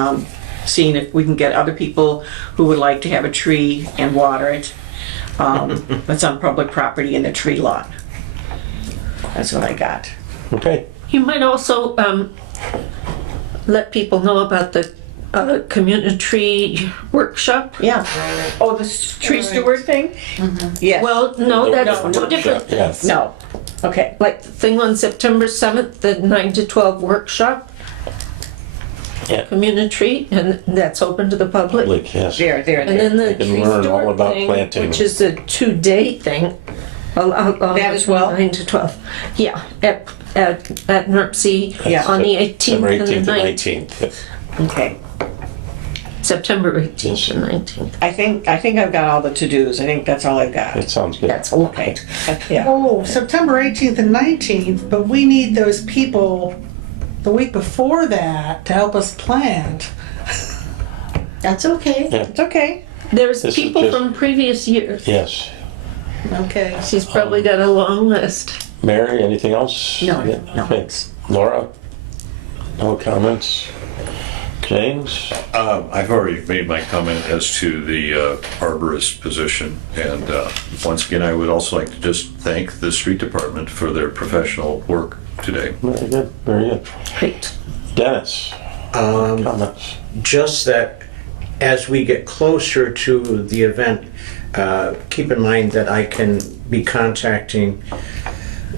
seeing if we can get other people who would like to have a tree and water it. That's on public property in the tree lawn. That's what I got. Okay. You might also let people know about the community tree workshop. Yeah. Oh, the tree steward thing? Yes. Well, no, that's No, two different. Yes. No. Okay. Like the thing on September 7th, the 9 to 12 workshop, Yeah. community, and that's open to the public. Public, yes. There. And then the They can tree learn all steward about thing, planting. which is a 2-day thing. That as well? 9 to 12. Yeah, at NERC Yeah. on the 18th September and the 18th and 19th. 19th. Okay. September 18th and 19th. I think I've got all the to-dos. I think that's all I've got. It sounds good. That's all. Okay. Yeah. Oh, September 18th and 19th, but we need those people the week before that to help us plant. That's okay. Yeah. It's okay. There's This is people just- from previous years. Yes. Okay. She's probably got a long list. Mary, anything else? No, Yeah, no. okay. Laura? No comments? James? I've already made my comment as to the arborist position. And once again, I would also like to just thank the street department for their professional work today. Very good, very good. Great. Dennis? Comments? Just that as we get closer to the event, keep in mind that I can be contacting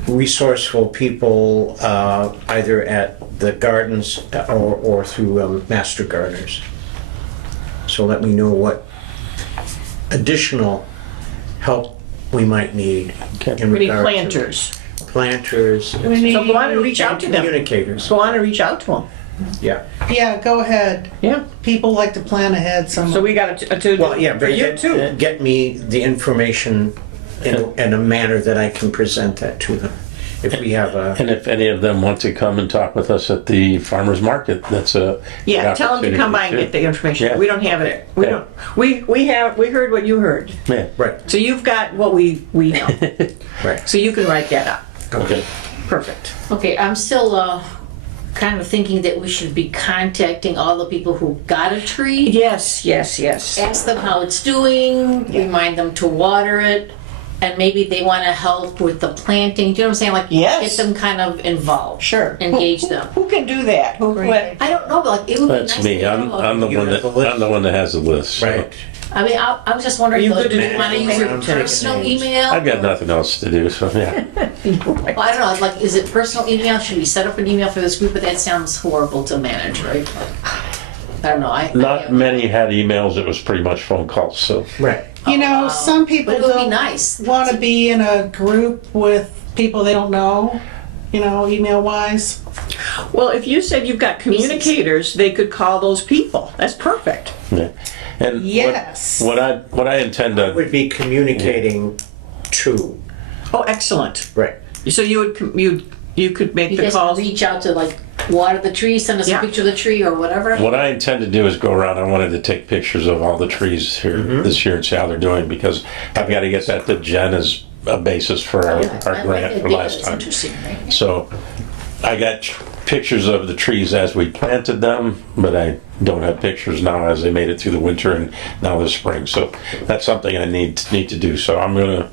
resourceful people either at the gardens or through Master Gardeners. So let me know what additional help we might need Okay. in We need regard to planters. planters, So go on and reach out to them. communicators. Go on and reach out to them. Yeah. Yeah, go ahead. Yeah. People like to plan ahead So some. we got a to-do Well, yeah, for but you too. get me the information in a manner that I can present that to them. If we have a, And if any of them want to come and talk with us at the farmer's market, that's a Yeah, good tell them to come by and opportunity get the information. Yeah. We don't have it. We Yeah. don't. We heard what you heard. too. Yeah, right, So you've got what we know. right. So you can write that up. okay. Perfect. Okay, I'm still kind of thinking that we should be contacting all the people who got a tree. Yes. Ask them how it's doing, remind them to water it, and maybe they want to help with the planting. Do you know what I'm saying? Like, Yes. get them kind of involved. Sure. Engage Who- them. Who can do that? Who? I don't know, but like, it would be That's nice me. to I'm know. the one that has the list. so. Right. I mean, I was just wondering, Are you though, good do to you want to do use your I'm taking personal names. email? I've got nothing else to do, so yeah. Well, I don't know, like, is it personal email? Should we set up an email for this group? But that sounds horrible to manage, right? I don't know, Not many had emails, it was pretty much phone calls, so. Right. You know, some people But it would be don't nice. want to be in a group with people they don't know, you know, email wise. Well, if you said you've got communicators, they could call those people. That's perfect. Yeah. And Yes. what I intend to, Would be communicating to, Oh, excellent. right. So you could make You the guys can calls. reach out to, like, water the tree, send us a Yeah. picture of the tree or whatever. what I intend to do is go around, I wanted to take pictures of all the trees here this year and see how they're doing, because I've got to get that to Jen as a basis for our I like grant that for data. last It's time. interesting, right? So I got pictures of the trees as we planted them, but I don't have pictures now as they made it through the winter and now the spring. So that's something I need to do. So I'm gonna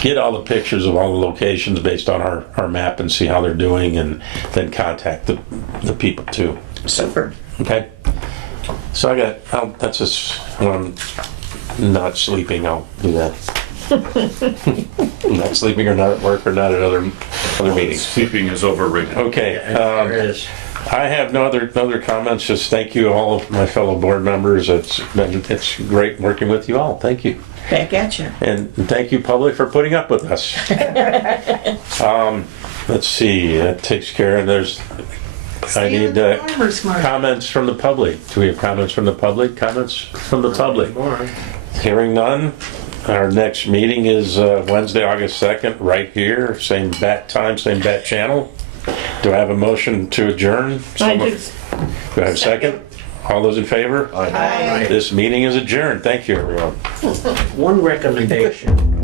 get all the pictures of all the locations based on our map and see how they're doing, and then contact the people too. Super. Okay? So that's just when I'm not sleeping, I'll do that. I'm not sleeping or not at work or not at other meetings. Sleeping is overrated. Okay, There it is. I have no other comments. Just thank you all of my fellow board members. It's great working with you all. Thank you. Back at you. And thank you, public, for putting up with us. Let's see, that takes care of, I need Farmers market. comments from the public. Do we have comments from the public? Comments from the public? Hearing none. Our next meeting is Wednesday, August 2nd, right here, same bat time, same bat channel. Do I have a motion to adjourn? I do. Do I have a second? All those in favor? Aye. This meeting is adjourned. Thank you, everyone. One recommendation,